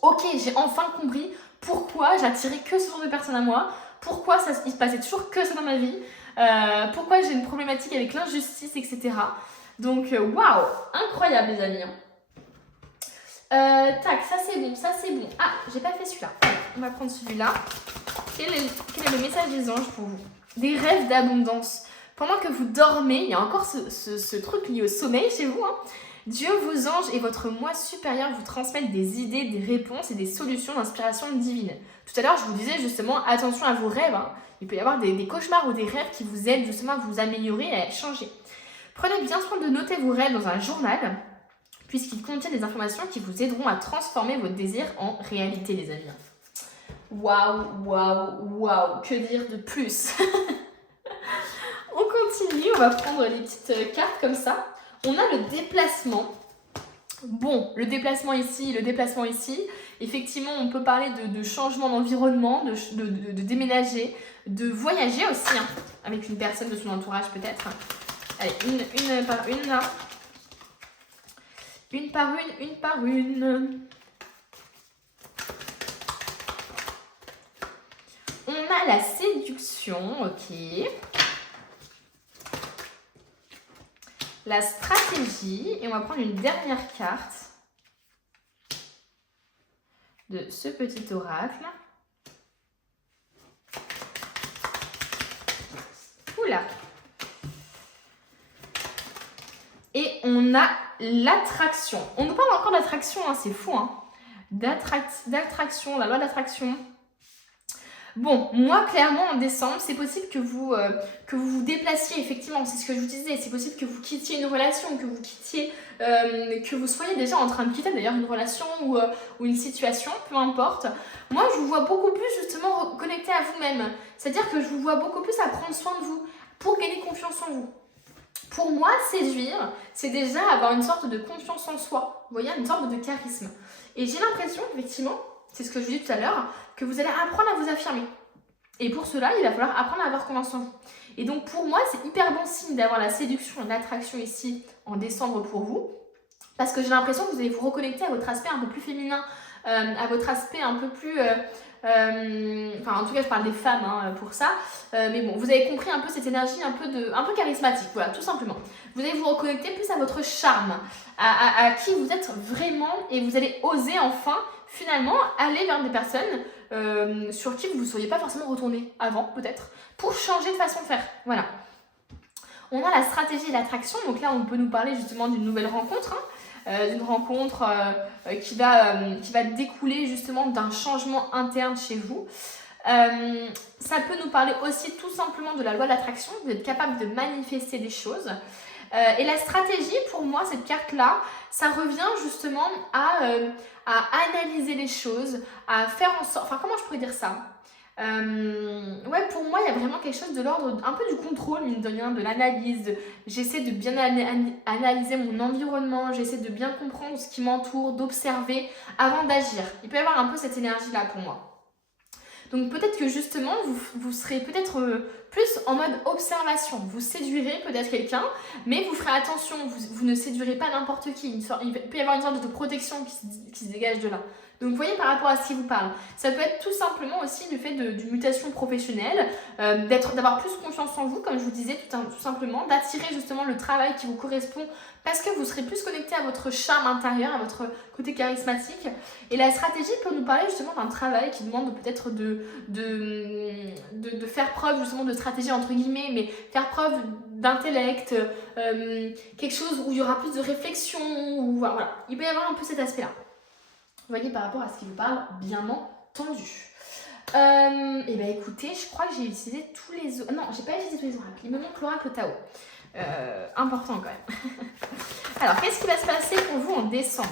Ok, j'ai enfin compris pourquoi j'attirais que ce genre de personnes à moi, pourquoi il se passait toujours que ça dans ma vie, pourquoi j'ai une problématique avec l'injustice, etc. Donc, waouh, incroyable les amis. Tac, ça c'est bon, ça c'est bon. Ah, j'ai pas fait celui-là. On va prendre celui-là. Quel est le message des anges pour vous? Des rêves d'abondance. Pendant que vous dormez, il y a encore ce truc lié au sommeil chez vous. Dieu, vos anges et votre moi supérieur vous transmettent des idées, des réponses et des solutions d'inspiration divine. Tout à l'heure, je vous disais justement, attention à vos rêves. Hein. Il peut y avoir des cauchemars ou des rêves qui vous aident justement à vous améliorer et à changer. Prenez bien soin de noter vos rêves dans un journal, puisqu'ils contiennent des informations qui vous aideront à transformer vos désirs en réalité, les amis. Waouh, waouh, waouh, que dire de plus? On continue, on va prendre les petites cartes comme ça. On a le déplacement. Bon, le déplacement ici, effectivement, on peut parler de changement d'environnement, de déménager, de voyager aussi, hein, avec une personne de son entourage peut-être. Allez, une par une là. Une par une. On a la séduction, ok. La stratégie, et on va prendre une dernière carte de ce petit oracle. Oula! Et on a l'attraction. On nous parle encore d'attraction, hein, c'est fou, hein. D'attraction, la loi d'attraction. Bon, moi, clairement, en décembre, c'est possible que vous vous déplaciez, effectivement, c'est ce que je vous disais. C'est possible que vous quittiez une relation, que vous soyez déjà en train de quitter d'ailleurs une relation ou une situation, peu importe. Moi, je vous vois beaucoup plus, justement, connecté à vous-même. C'est-à-dire que je vous vois beaucoup plus à prendre soin de vous pour gagner confiance en vous. Pour moi, séduire, c'est déjà avoir une sorte de confiance en soi. Vous voyez, une sorte de charisme. Et j'ai l'impression, effectivement, c'est ce que je vous dis tout à l'heure, que vous allez apprendre à vous affirmer. Et pour cela, il va falloir apprendre à avoir confiance en vous. Et donc pour moi, c'est hyper bon signe d'avoir la séduction et l'attraction ici en décembre pour vous. Parce que j'ai l'impression que vous allez vous reconnecter à votre aspect un peu plus féminin, à votre aspect un peu plus... enfin en tout cas je parle des femmes hein, pour ça. Mais bon, vous avez compris un peu cette énergie un peu charismatique, voilà, tout simplement. Vous allez vous reconnecter plus à votre charme, à qui vous êtes vraiment et vous allez oser enfin finalement aller vers des personnes sur qui vous ne seriez pas forcément retourné avant peut-être pour changer de façon de faire, voilà. On a la stratégie et l'attraction, donc là on peut nous parler justement d'une nouvelle rencontre, d'une rencontre qui va découler justement d'un changement interne chez vous. Ça peut nous parler aussi tout simplement de la loi de l'attraction, vous êtes capable de manifester des choses. Et la stratégie, pour moi, cette carte-là, ça revient justement à analyser les choses, à faire en sorte... Enfin, comment je pourrais dire ça ? Ouais, pour moi, il y a vraiment quelque chose de l'ordre un peu du contrôle, mine de rien, de l'analyse. J'essaie de bien analyser mon environnement, j'essaie de bien comprendre ce qui m'entoure, d'observer avant d'agir. Il peut y avoir un peu cette énergie-là pour moi. Donc peut-être que justement, vous serez peut-être plus en mode observation. Vous séduirez peut-être quelqu'un, mais vous ferez attention, vous ne séduirez pas n'importe qui. Il peut y avoir une sorte de protection qui se dégage de là. Donc vous voyez par rapport à ce qui vous parle. Ça peut être tout simplement aussi le fait d'une mutation professionnelle, d'avoir plus confiance en vous, comme je vous disais tout simplement, d'attirer justement le travail qui vous correspond parce que vous serez plus connecté à votre charme intérieur, à votre côté charismatique. Et la stratégie peut nous parler justement d'un travail qui demande peut-être de faire preuve justement de stratégie entre guillemets, mais faire preuve d'intellect, quelque chose où il y aura plus de réflexion, ou voilà. Il peut y avoir un peu cet aspect-là. Vous voyez par rapport à ce qui vous parle, bien entendu. Et bien écoutez, je crois que j'ai utilisé tous les... Non, j'ai pas utilisé tous les oracles. Il me manque l'oracle Tao. Important quand même. Alors, qu'est-ce qui va se passer pour vous en décembre ?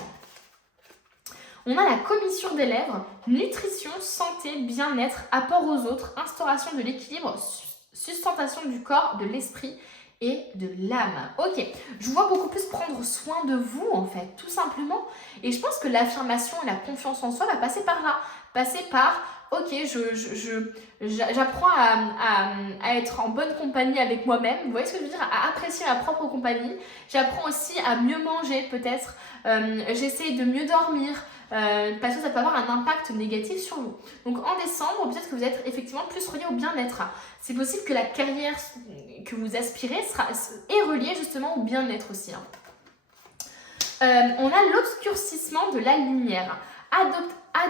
On a la commissure des lèvres, nutrition, santé, bien-être, apport aux autres, instauration de l'équilibre, sustentation du corps, de l'esprit et de l'âme. Ok, je vous vois beaucoup plus prendre soin de vous en fait, tout simplement. Et je pense que l'affirmation et la confiance en soi va passer par là. Passer par, ok, j'apprends à être en bonne compagnie avec moi-même. Vous voyez ce que je veux dire ? À apprécier ma propre compagnie. J'apprends aussi à mieux manger peut-être. J'essaie de mieux dormir. Parce que ça peut avoir un impact négatif sur vous. Donc en décembre, peut-être que vous êtes effectivement plus relié au bien-être. C'est possible que la carrière que vous aspirez est reliée justement au bien-être aussi. On a l'obscurcissement de la lumière.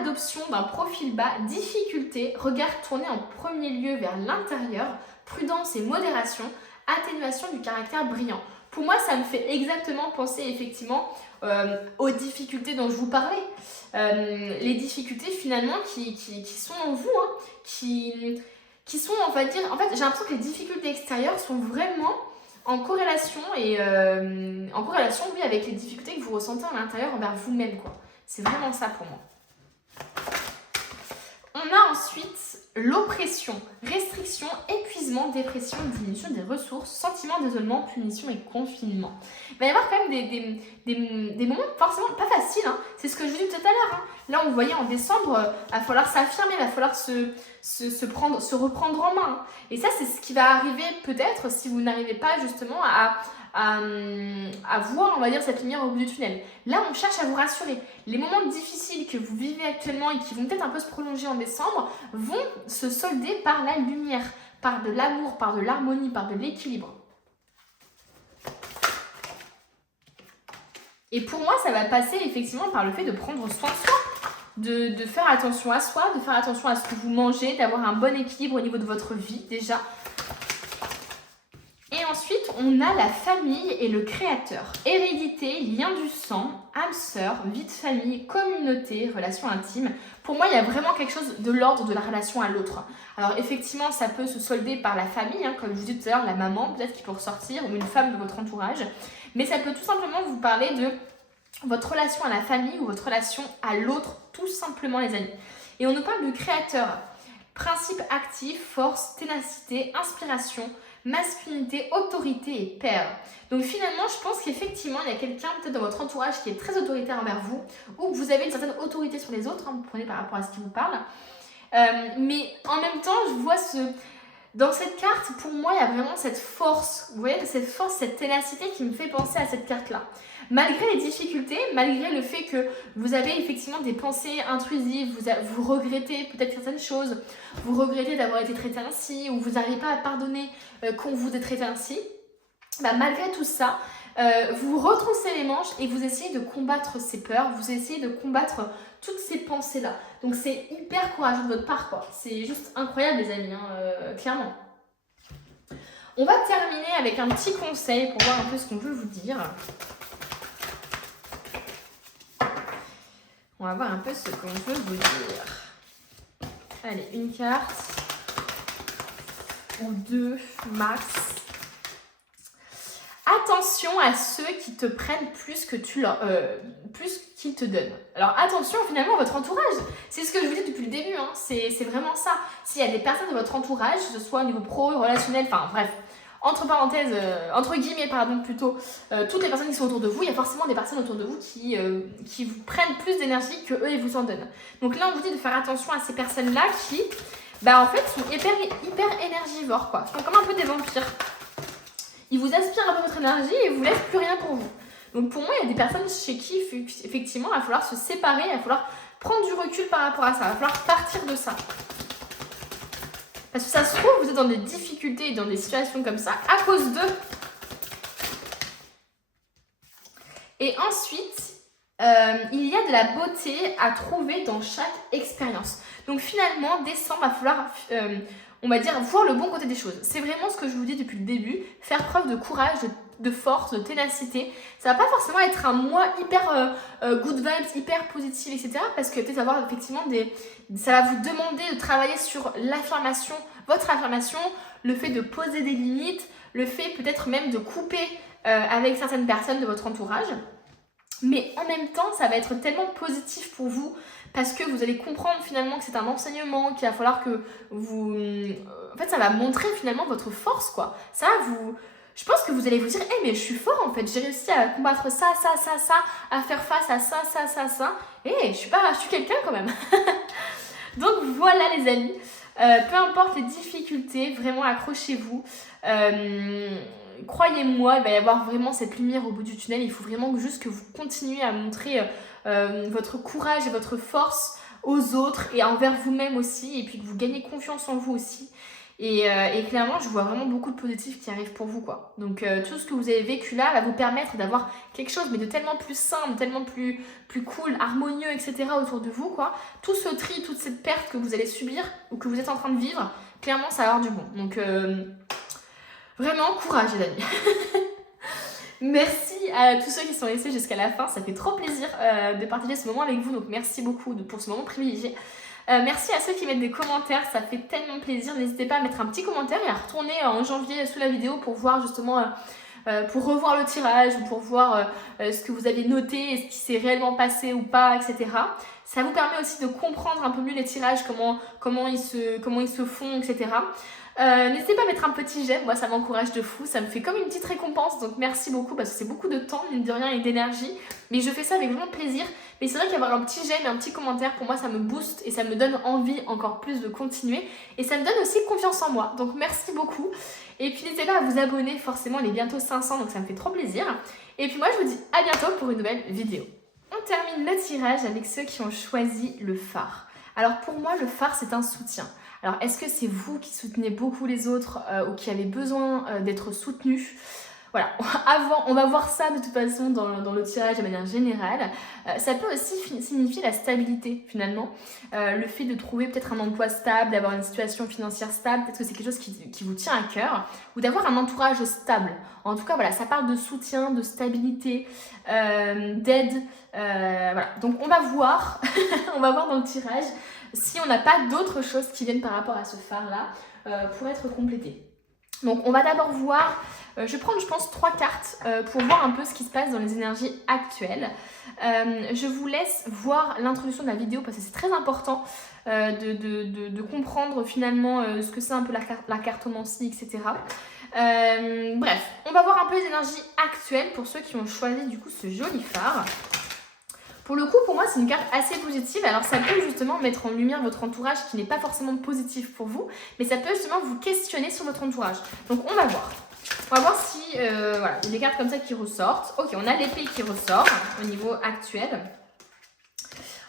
Adoption d'un profil bas, difficulté, regard tourné en premier lieu vers l'intérieur, prudence et modération, atténuation du caractère brillant. Pour moi, ça me fait exactement penser effectivement aux difficultés dont je vous parlais. Les difficultés finalement qui sont en vous, hein, qui sont, on va dire, en fait, j'ai l'impression que les difficultés extérieures sont vraiment en corrélation oui, avec les difficultés que vous ressentez à l'intérieur envers vous-même, quoi. C'est vraiment ça pour moi. On a ensuite l'oppression, restriction, épuisement, dépression, diminution des ressources, sentiment d'isolement, punition et confinement. Il va y avoir quand même des moments forcément pas faciles, hein. C'est ce que je vous dis tout à l'heure, hein. Là, on voyait en décembre, il va falloir s'affirmer, il va falloir se reprendre en main. Et ça, c'est ce qui va arriver peut-être si vous n'arrivez pas justement à voir, on va dire, cette lumière au bout du tunnel. Là, on cherche à vous rassurer. Les moments difficiles que vous vivez actuellement et qui vont peut-être un peu se prolonger en décembre vont se solder par la lumière, par de l'amour, par de l'harmonie, par de l'équilibre. Et pour moi, ça va passer effectivement par le fait de prendre soin de soi, de faire attention à soi, de faire attention à ce que vous mangez, d'avoir un bon équilibre au niveau de votre vie déjà. Et ensuite, on a la famille et le créateur. Hérédité, lien du sang, âme sœur, vie de famille, communauté, relation intime. Pour moi, il y a vraiment quelque chose de l'ordre de la relation à l'autre. Alors effectivement, ça peut se solder par la famille, hein, comme je vous disais tout à l'heure, la maman peut-être qui peut ressortir, ou une femme de votre entourage. Mais ça peut tout simplement vous parler de votre relation à la famille ou votre relation à l'autre, tout simplement les amis. Et on nous parle du créateur. Principe actif, force, ténacité, inspiration, masculinité, autorité et père. Donc finalement, je pense qu'effectivement, il y a quelqu'un peut-être dans votre entourage qui est très autoritaire envers vous, ou que vous avez une certaine autorité sur les autres, hein, vous prenez par rapport à ce qui vous parle. Mais en même temps, je vois dans cette carte, pour moi, il y a vraiment cette force, vous voyez, cette force, cette ténacité qui me fait penser à cette carte-là. Malgré les difficultés, malgré le fait que vous avez effectivement des pensées intrusives, vous regrettez peut-être certaines choses, vous regrettez d'avoir été traité ainsi, ou vous n'arrivez pas à pardonner qu'on vous ait traité ainsi, malgré tout ça, vous retroussez les manches et vous essayez de combattre ces peurs, vous essayez de combattre toutes ces pensées-là. Donc c'est hyper courageux de votre part, quoi. C'est juste incroyable les amis, hein, clairement. On va terminer avec un petit conseil pour voir un peu ce qu'on veut vous dire. On va voir un peu ce qu'on veut vous dire. Allez, une carte ou deux max. Attention à ceux qui te prennent plus qu'ils te donnent. Alors attention finalement à votre entourage. C'est ce que je vous dis depuis le début, hein. C'est vraiment ça. S'il y a des personnes de votre entourage, que ce soit au niveau pro, relationnel, enfin bref, entre parenthèses, entre guillemets pardon plutôt, toutes les personnes qui sont autour de vous, il y a forcément des personnes autour de vous qui vous prennent plus d'énergie que eux et vous en donnent. Donc là on vous dit de faire attention à ces personnes-là qui, en fait, sont hyper énergivores, quoi. Ils sont comme un peu des vampires. Ils vous aspirent un peu votre énergie et vous laissent plus rien pour vous. Donc pour moi, il y a des personnes chez qui, effectivement, il va falloir se séparer, il va falloir prendre du recul par rapport à ça, il va falloir partir de ça. Parce que ça se trouve, vous êtes dans des difficultés et dans des situations comme ça à cause d'eux. Et ensuite, il y a de la beauté à trouver dans chaque expérience. Donc finalement, décembre, il va falloir... on va dire, voir le bon côté des choses. C'est vraiment ce que je vous dis depuis le début. Faire preuve de courage, de force, de ténacité. Ça va pas forcément être un mois hyper good vibes, hyper positif, etc. Parce que peut-être avoir effectivement ça va vous demander de travailler sur l'affirmation, votre affirmation, le fait de poser des limites, le fait peut-être même de couper avec certaines personnes de votre entourage. Mais en même temps, ça va être tellement positif pour vous parce que vous allez comprendre finalement que c'est un enseignement, qu'il va falloir que vous... En fait, ça va montrer finalement votre force, quoi. Ça va vous... Je pense que vous allez vous dire, mais je suis fort en fait, j'ai réussi à combattre ça, à faire face à ça. Je suis quelqu'un quand même. Donc voilà les amis, peu importe les difficultés, vraiment accrochez-vous. Croyez-moi, il va y avoir vraiment cette lumière au bout du tunnel. Il faut vraiment juste que vous continuiez à montrer votre courage et votre force aux autres et envers vous-même aussi. Et puis que vous gagnez confiance en vous aussi. Et clairement, je vois vraiment beaucoup de positifs qui arrivent pour vous, quoi. Donc tout ce que vous avez vécu là va vous permettre d'avoir quelque chose, mais de tellement plus simple, tellement plus cool, harmonieux, etc. autour de vous, quoi. Tout ce tri, toute cette perte que vous allez subir ou que vous êtes en train de vivre, clairement, ça va avoir du bon. Donc... vraiment, courage les amis. Merci à tous ceux qui sont restés jusqu'à la fin. Ça fait trop plaisir de partager ce moment avec vous. Donc merci beaucoup pour ce moment privilégié. Merci à ceux qui mettent des commentaires, ça fait tellement plaisir. N'hésitez pas à mettre un petit commentaire et à retourner en janvier sous la vidéo pour voir justement, pour revoir le tirage ou pour voir ce que vous avez noté et ce qui s'est réellement passé ou pas, etc. Ça vous permet aussi de comprendre un peu mieux les tirages, comment ils se font, etc. N'hésitez pas à mettre un petit j'aime, moi ça m'encourage de fou, ça me fait comme une petite récompense, donc merci beaucoup parce que c'est beaucoup de temps, mine de rien, et d'énergie, mais je fais ça avec vraiment plaisir. Mais c'est vrai qu'avoir un petit j'aime et un petit commentaire, pour moi ça me booste et ça me donne envie encore plus de continuer, et ça me donne aussi confiance en moi, donc merci beaucoup. Et puis n'hésitez pas à vous abonner, forcément il est bientôt 500, donc ça me fait trop plaisir. Et puis moi je vous dis à bientôt pour une nouvelle vidéo. On termine le tirage avec ceux qui ont choisi le phare. Alors pour moi le phare c'est un soutien. Alors, est-ce que c'est vous qui soutenez beaucoup les autres ou qui avez besoin d'être soutenus? Voilà, on va voir ça de toute façon dans le tirage de manière générale. Ça peut aussi signifier la stabilité finalement. Le fait de trouver peut-être un emploi stable, d'avoir une situation financière stable, peut-être que c'est quelque chose qui vous tient à cœur, ou d'avoir un entourage stable. En tout cas, voilà, ça parle de soutien, de stabilité, d'aide. Voilà, donc on va voir, on va voir dans le tirage si on n'a pas d'autres choses qui viennent par rapport à ce phare-là pour être complété. Donc on va d'abord voir, je vais prendre je pense 3 cartes pour voir un peu ce qui se passe dans les énergies actuelles. Je vous laisse voir l'introduction de la vidéo parce que c'est très important de comprendre finalement ce que c'est un peu la cartomancie, etc. Bref, on va voir un peu les énergies actuelles pour ceux qui ont choisi du coup ce joli phare. Pour le coup, pour moi, c'est une carte assez positive. Alors, ça peut justement mettre en lumière votre entourage qui n'est pas forcément positif pour vous, mais ça peut justement vous questionner sur votre entourage. Donc, on va voir. On va voir si, voilà, il y a des cartes comme ça qui ressortent. Ok, on a l'épée qui ressort au niveau actuel.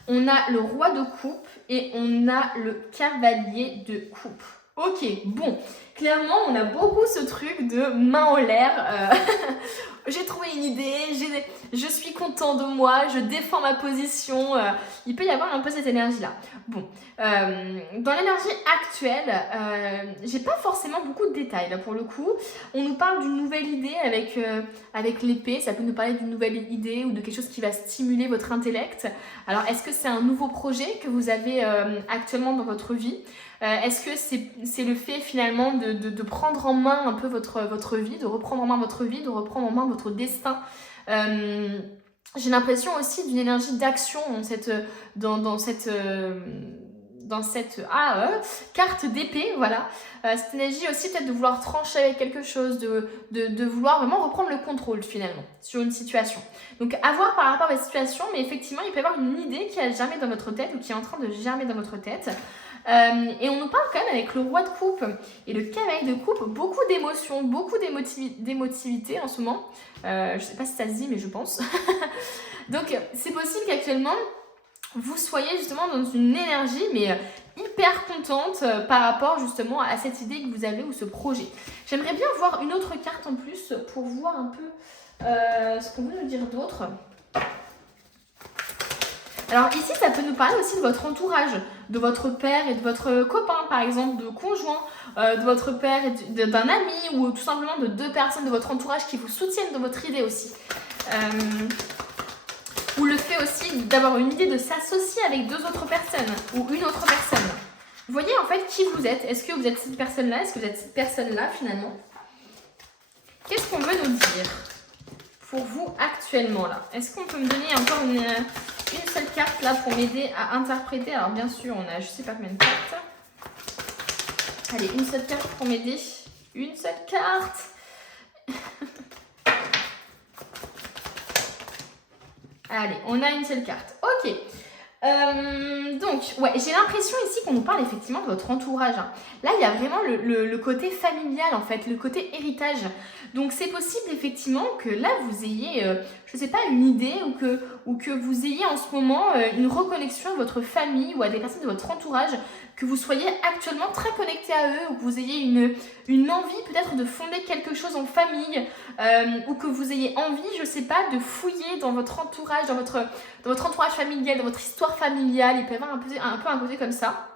On a le roi de coupe et on a le cavalier de coupe. Ok, bon, clairement, on a beaucoup ce truc de main en l'air. J'ai trouvé une idée, je suis content de moi, je défends ma position. Il peut y avoir un peu cette énergie-là. Bon, dans l'énergie actuelle, j'ai pas forcément beaucoup de détails là pour le coup. On nous parle d'une nouvelle idée avec l'épée, ça peut nous parler d'une nouvelle idée ou de quelque chose qui va stimuler votre intellect. Alors, est-ce que c'est un nouveau projet que vous avez actuellement dans votre vie? Est-ce que c'est le fait finalement de prendre en main un peu votre vie, de reprendre en main votre vie, de reprendre en main votre destin? J'ai l'impression aussi d'une énergie d'action dans cette carte d'épée, voilà. Cette énergie aussi peut-être de vouloir trancher avec quelque chose, de vouloir vraiment reprendre le contrôle finalement sur une situation. Donc à voir par rapport à la situation, mais effectivement il peut y avoir une idée qui a germé dans votre tête ou qui est en train de germer dans votre tête. Et on nous parle quand même avec le roi de coupe et le cavalier de coupe, beaucoup d'émotions, beaucoup d'émotivité en ce moment. Je sais pas si ça se dit, mais je pense. Donc c'est possible qu'actuellement vous soyez justement dans une énergie mais hyper contente par rapport justement à cette idée que vous avez ou ce projet. J'aimerais bien voir une autre carte en plus pour voir un peu ce qu'on veut nous dire d'autre. Alors ici, ça peut nous parler aussi de votre entourage, de votre père et de votre copain, par exemple, de conjoint, de votre père et d'un ami ou tout simplement de 2 personnes de votre entourage qui vous soutiennent dans votre idée aussi. Ou le fait aussi d'avoir une idée de s'associer avec 2 autres personnes ou une autre personne. Vous voyez en fait qui vous êtes. Est-ce que vous êtes cette personne-là? Est-ce que vous êtes cette personne-là finalement? Qu'est-ce qu'on veut nous dire pour vous actuellement là? Est-ce qu'on peut me donner encore une seule carte là pour m'aider à interpréter? Alors bien sûr, on a je sais pas combien de cartes. Allez, une seule carte pour m'aider. Une seule carte. Allez, on a une seule carte. Ok. Donc, ouais, j'ai l'impression ici qu'on nous parle effectivement de votre entourage. Hein. Là, il y a vraiment le côté familial, en fait, le côté héritage. Donc, c'est possible effectivement que là, vous ayez, je sais pas, une idée ou que vous ayez en ce moment une reconnexion à votre famille ou à des personnes de votre entourage, que vous soyez actuellement très connecté à eux ou que vous ayez une envie peut-être de fonder quelque chose en famille ou que vous ayez envie, je sais pas, de fouiller dans votre entourage, dans votre entourage familial, dans votre histoire familiale. Il peut y avoir un peu un côté comme ça.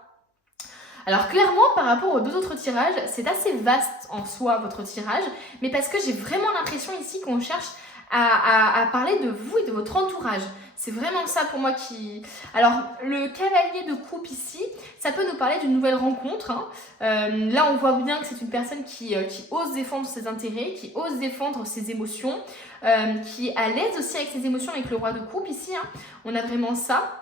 Alors clairement, par rapport aux 2 autres tirages, c'est assez vaste en soi votre tirage, mais parce que j'ai vraiment l'impression ici qu'on cherche à parler de vous et de votre entourage. C'est vraiment ça pour moi qui... Alors, le cavalier de coupe ici, ça peut nous parler d'une nouvelle rencontre. Hein. Là, on voit bien que c'est une personne qui ose défendre ses intérêts, qui ose défendre ses émotions, qui est à l'aise aussi avec ses émotions, avec le roi de coupe ici. Hein. On a vraiment ça.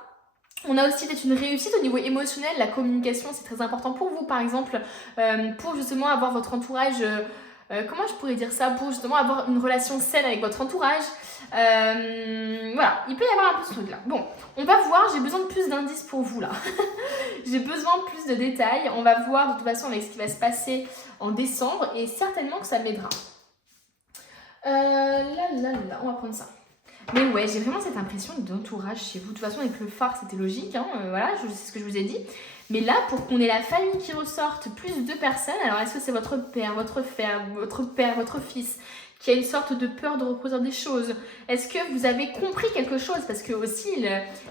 On a aussi peut-être une réussite au niveau émotionnel. La communication, c'est très important pour vous, par exemple, pour justement avoir votre entourage... comment je pourrais dire ça? Pour justement avoir une relation saine avec votre entourage. Voilà, il peut y avoir un peu ce truc là. Bon, on va voir, j'ai besoin de plus d'indices pour vous là. J'ai besoin de plus de détails. On va voir de toute façon avec ce qui va se passer en décembre et certainement que ça m'aidera. On va prendre ça. Mais ouais, j'ai vraiment cette impression d'entourage chez vous. De toute façon, avec le phare, c'était logique. Hein, voilà, c'est ce que je vous ai dit. Mais là, pour qu'on ait la famille qui ressorte, plus de 2 personnes, alors est-ce que c'est votre père, votre fils, qui a une sorte de peur de reproduire des choses? Est-ce que vous avez compris quelque chose? Parce que aussi,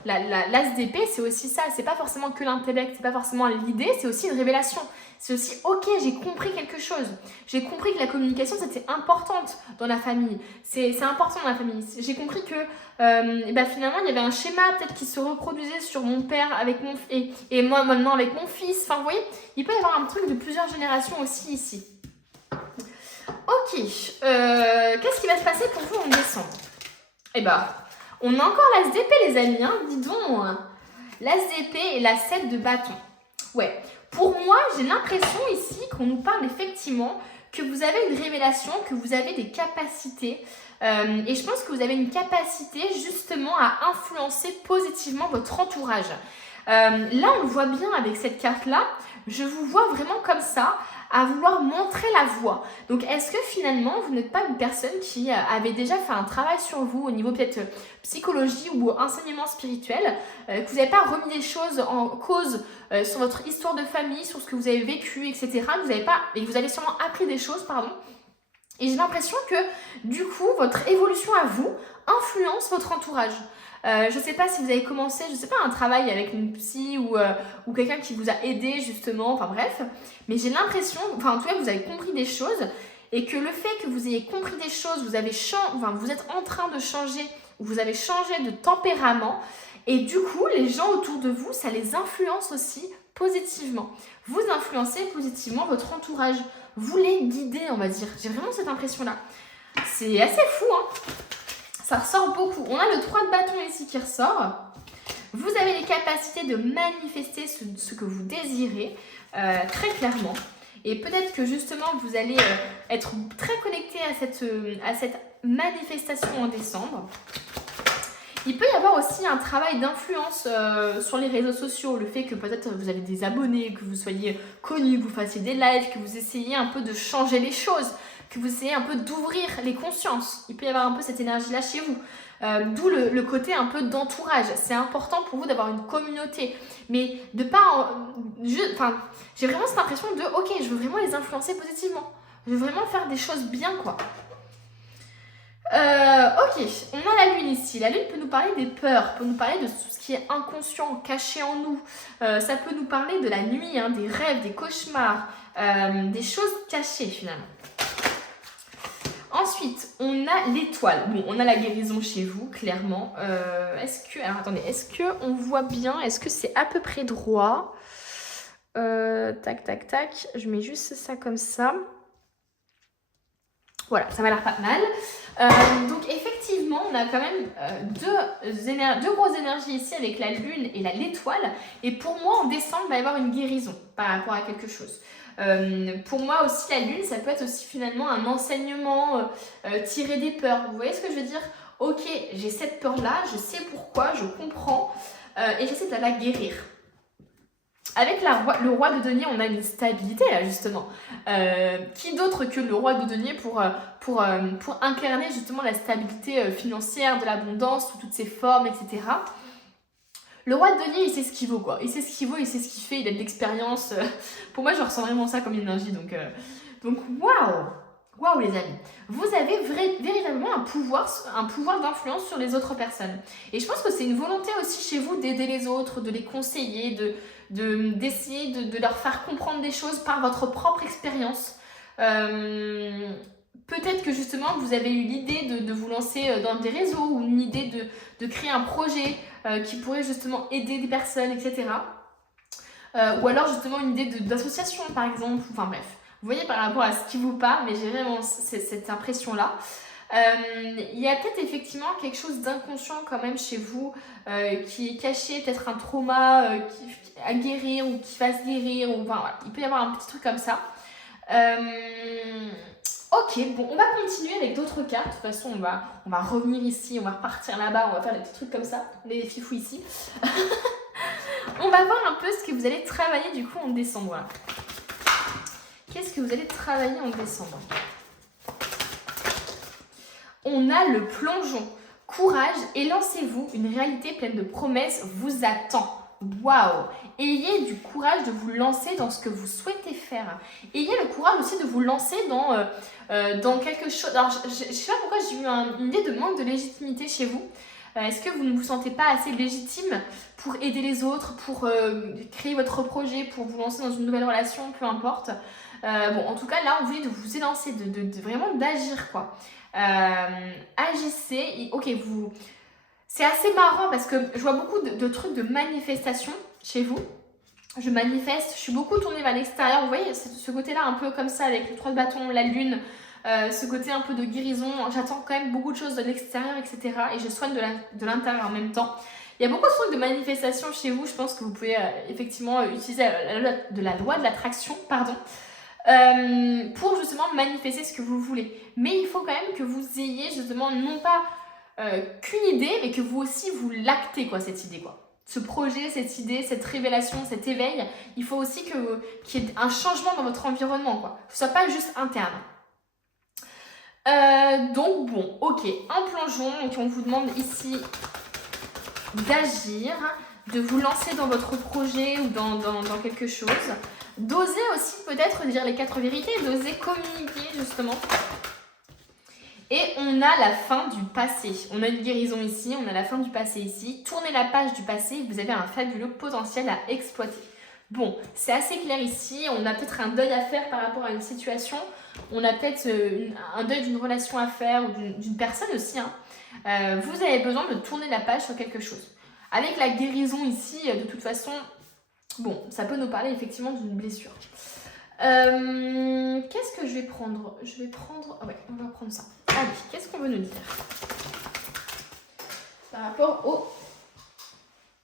l'as d'épée, c'est aussi ça. C'est pas forcément que l'intellect, c'est pas forcément l'idée, c'est aussi une révélation. C'est aussi, ok, j'ai compris quelque chose. J'ai compris que la communication, c'était importante dans la famille. C'est important dans la famille. J'ai compris que finalement, il y avait un schéma peut-être qui se reproduisait sur mon père avec et moi maintenant avec mon fils. Enfin, vous voyez, il peut y avoir un truc de plusieurs générations aussi ici. Ok, qu'est-ce qui va se passer pour vous en décembre? On a encore l'as d'épée, les amis, hein, dis donc. L'as d'épée et la 7 de bâton. Ouais, pour moi, j'ai l'impression ici qu'on nous parle effectivement que vous avez une révélation, que vous avez des capacités. Et je pense que vous avez une capacité justement à influencer positivement votre entourage. Là, on le voit bien avec cette carte-là. Je vous vois vraiment comme ça, à vouloir montrer la voie. Donc, est-ce que finalement, vous n'êtes pas une personne qui avait déjà fait un travail sur vous au niveau peut-être psychologie ou enseignement spirituel, que vous n'avez pas remis des choses en cause sur votre histoire de famille, sur ce que vous avez vécu, etc. Et que vous avez sûrement appris des choses, pardon. Et j'ai l'impression que, du coup, votre évolution à vous influence votre entourage. Je ne sais pas si vous avez commencé, un travail avec une psy ou quelqu'un qui vous a aidé justement, enfin bref. Mais j'ai l'impression, en tout cas, que vous avez compris des choses et que le fait que vous ayez compris des choses, vous êtes en train de changer, vous avez changé de tempérament et du coup, les gens autour de vous, ça les influence aussi positivement. Vous influencez positivement votre entourage. Vous les guidez, on va dire. J'ai vraiment cette impression-là. C'est assez fou, hein. Ça ressort beaucoup. On a le 3 de bâton ici qui ressort. Vous avez les capacités de manifester ce que vous désirez, très clairement. Et peut-être que justement, vous allez être très connecté à cette manifestation en décembre. Il peut y avoir aussi un travail d'influence sur les réseaux sociaux. Le fait que peut-être vous avez des abonnés, que vous soyez connus, que vous fassiez des lives, que vous essayez un peu de changer les choses, que vous essayez un peu d'ouvrir les consciences. Il peut y avoir un peu cette énergie-là chez vous. D'où le côté un peu d'entourage. C'est important pour vous d'avoir une communauté. Mais de pas... j'ai vraiment cette impression de, ok, je veux vraiment les influencer positivement. Je veux vraiment faire des choses bien, quoi. Ok, on a la lune ici. La lune peut nous parler des peurs, peut nous parler de tout ce qui est inconscient, caché en nous. Ça peut nous parler de la nuit, hein, des rêves, des cauchemars, des choses cachées finalement. Ensuite, on a l'étoile. Bon, on a la guérison chez vous, clairement. Est-ce qu'on voit bien? Est-ce que c'est à peu près droit? Tac, tac, tac. Je mets juste ça comme ça. Voilà, ça m'a l'air pas mal. Donc effectivement, on a quand même deux grosses énergies ici avec la lune et l'étoile. Et pour moi, en décembre, il va y avoir une guérison par rapport à quelque chose. Pour moi aussi, la lune, ça peut être aussi finalement un enseignement tiré des peurs. Vous voyez ce que je veux dire? Ok, j'ai cette peur-là, je sais pourquoi, je comprends et j'essaie de la guérir. Avec le roi de denier, on a une stabilité là justement. Qui d'autre que le roi de denier pour incarner justement la stabilité financière, de l'abondance sous toutes ses formes, etc. Le roi de denier, il sait ce qu'il vaut quoi. Il sait ce qu'il vaut, il sait ce qu'il fait, il a de l'expérience. Pour moi, je ressens vraiment ça comme énergie. Donc waouh les amis. Vous avez véritablement un pouvoir d'influence sur les autres personnes. Et je pense que c'est une volonté aussi chez vous d'aider les autres, de les conseiller, d'essayer de leur faire comprendre des choses par votre propre expérience. Peut-être que justement vous avez eu l'idée de vous lancer dans des réseaux ou une idée de créer un projet qui pourrait justement aider des personnes, etc. Ou alors justement une idée d'association par exemple, enfin bref. Vous voyez par rapport à ce qui vous parle, mais j'ai vraiment cette impression-là. Il y a peut-être effectivement quelque chose d'inconscient quand même chez vous qui est caché, peut-être un trauma à guérir ou qui va se guérir, ou enfin, voilà. Il peut y avoir un petit truc comme ça. Ok, bon, on va continuer avec d'autres cartes. De toute façon, on va revenir ici, on va repartir là-bas, on va faire des petits trucs comme ça, les fifous ici. On va voir un peu ce que vous allez travailler du coup en décembre. Voilà. Qu'est-ce que vous allez travailler en décembre? On a le plongeon. Courage et lancez-vous, une réalité pleine de promesses vous attend. Waouh! Ayez du courage de vous lancer dans ce que vous souhaitez faire. Ayez le courage aussi de vous lancer dans quelque chose. Alors, je ne sais pas pourquoi j'ai eu une idée de manque de légitimité chez vous. Est-ce que vous ne vous sentez pas assez légitime pour aider les autres, pour créer votre projet, pour vous lancer dans une nouvelle relation, peu importe. Bon, en tout cas, là, on vous dit de vous élancer, de vraiment d'agir, quoi. Agissez. Ok, vous... C'est assez marrant parce que je vois beaucoup de trucs de manifestation chez vous. Je manifeste, je suis beaucoup tournée vers l'extérieur. Vous voyez, ce côté-là un peu comme ça avec le 3 de bâton, la lune, ce côté un peu de guérison. J'attends quand même beaucoup de choses de l'extérieur, etc. Et je soigne de l'intérieur en même temps. Il y a beaucoup de trucs de manifestation chez vous. Je pense que vous pouvez effectivement utiliser la loi de l'attraction, pardon. Pour justement manifester ce que vous voulez. Mais il faut quand même que vous ayez justement non pas qu'une idée, mais que vous aussi vous l'actez quoi, cette idée quoi. Ce projet, cette idée, cette révélation, cet éveil, il faut aussi qu'il y ait un changement dans votre environnement quoi. Que ce soit pas juste interne. Donc bon, ok, un plongeon, donc on vous demande ici d'agir, de vous lancer dans votre projet ou dans quelque chose. D'oser aussi peut-être dire les 4 vérités, d'oser communiquer justement. Et on a la fin du passé. On a une guérison ici, on a la fin du passé ici. Tournez la page du passé, vous avez un fabuleux potentiel à exploiter. Bon, c'est assez clair ici. On a peut-être un deuil à faire par rapport à une situation. On a peut-être un deuil d'une relation à faire ou d'une personne aussi. Hein. Vous avez besoin de tourner la page sur quelque chose. Avec la guérison ici, de toute façon, bon, ça peut nous parler effectivement d'une blessure. Qu'est-ce que je vais prendre? Je vais prendre... Ouais, on va prendre ça. Allez, qu'est-ce qu'on veut nous dire par rapport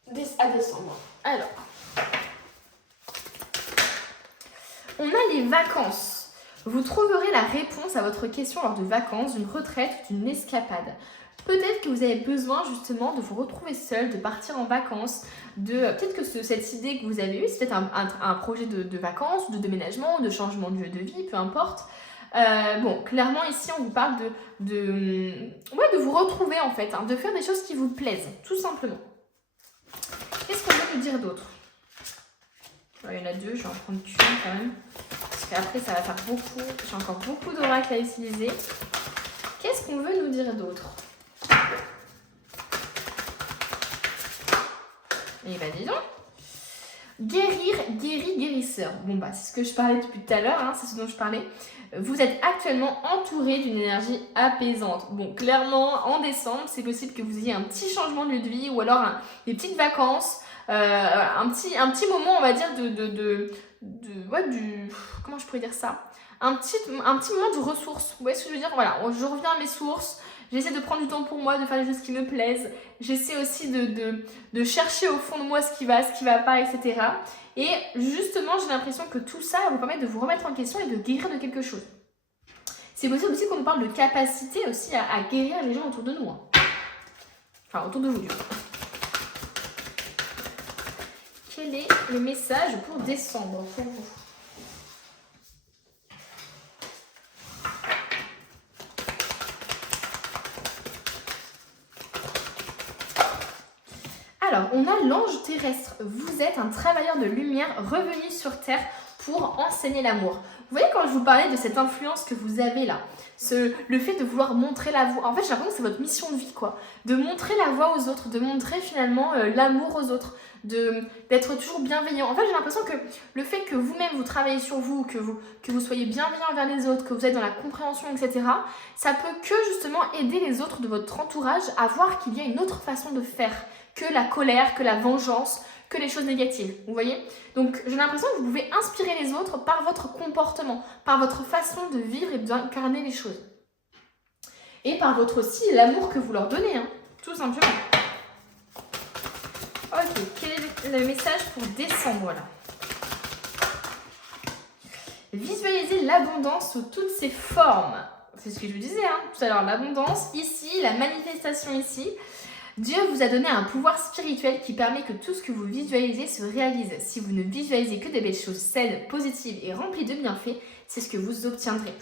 à décembre? Alors, on a les vacances. Vous trouverez la réponse à votre question lors de vacances, d'une retraite, d'une escapade. Peut-être que vous avez besoin justement de vous retrouver seul, de partir en vacances, peut-être que cette idée que vous avez eue, c'est peut-être un projet de vacances, de déménagement, de changement de lieu de vie, peu importe. Bon, clairement ici on vous parle de vous retrouver en fait, hein, de faire des choses qui vous plaisent, tout simplement. Qu'est-ce qu'on veut nous dire d'autre? Il y en a 2, je vais en prendre qu'une quand même, parce qu'après ça va faire beaucoup, j'ai encore beaucoup d'oracles à utiliser. Qu'est-ce qu'on veut nous dire d'autre? Et bah dis donc. Guérir, guérisseur. Bon bah c'est ce que je parlais depuis tout à l'heure, hein, c'est ce dont je parlais. Vous êtes actuellement entouré d'une énergie apaisante. Bon, clairement, en décembre, c'est possible que vous ayez un petit changement de lieu de vie ou alors des petites vacances, un petit moment, on va dire, comment je pourrais dire ça? Un petit moment de ressources. Vous voyez ce que je veux dire? Voilà, je reviens à mes sources. J'essaie de prendre du temps pour moi, de faire des choses qui me plaisent. J'essaie aussi de chercher au fond de moi ce qui va pas, etc. Et justement, j'ai l'impression que tout ça va vous permettre de vous remettre en question et de guérir de quelque chose. C'est possible aussi qu'on nous parle de capacité aussi à guérir les gens autour de nous. Hein. Enfin, autour de vous, du coup. Quel est le message pour décembre pour vous? Alors, on a l'ange terrestre. Vous êtes un travailleur de lumière revenu sur Terre pour enseigner l'amour. vous voyez quand je vous parlais de cette influence que vous avez là, le fait de vouloir montrer la voie, en fait j'ai l'impression que c'est votre mission de vie quoi, de montrer la voie aux autres, de montrer finalement l'amour aux autres, d'être toujours bienveillant. En fait j'ai l'impression que le fait que vous-même vous travaillez sur vous, que vous soyez bienveillant envers les autres, que vous êtes dans la compréhension, etc., ça peut que justement aider les autres de votre entourage à voir qu'il y a une autre façon de faire que la colère, que la vengeance, que les choses négatives, vous voyez? Donc j'ai l'impression que vous pouvez inspirer les autres par votre comportement, par votre façon de vivre et d'incarner les choses. Et par votre aussi l'amour que vous leur donnez, hein, tout simplement. Ok, quel est le message pour décembre là? Visualisez l'abondance sous toutes ses formes. C'est ce que je vous disais hein, tout à l'heure, l'abondance ici, la manifestation ici. Dieu vous a donné un pouvoir spirituel qui permet que tout ce que vous visualisez se réalise. Si vous ne visualisez que des belles choses saines, positives et remplies de bienfaits, c'est ce que vous obtiendrez.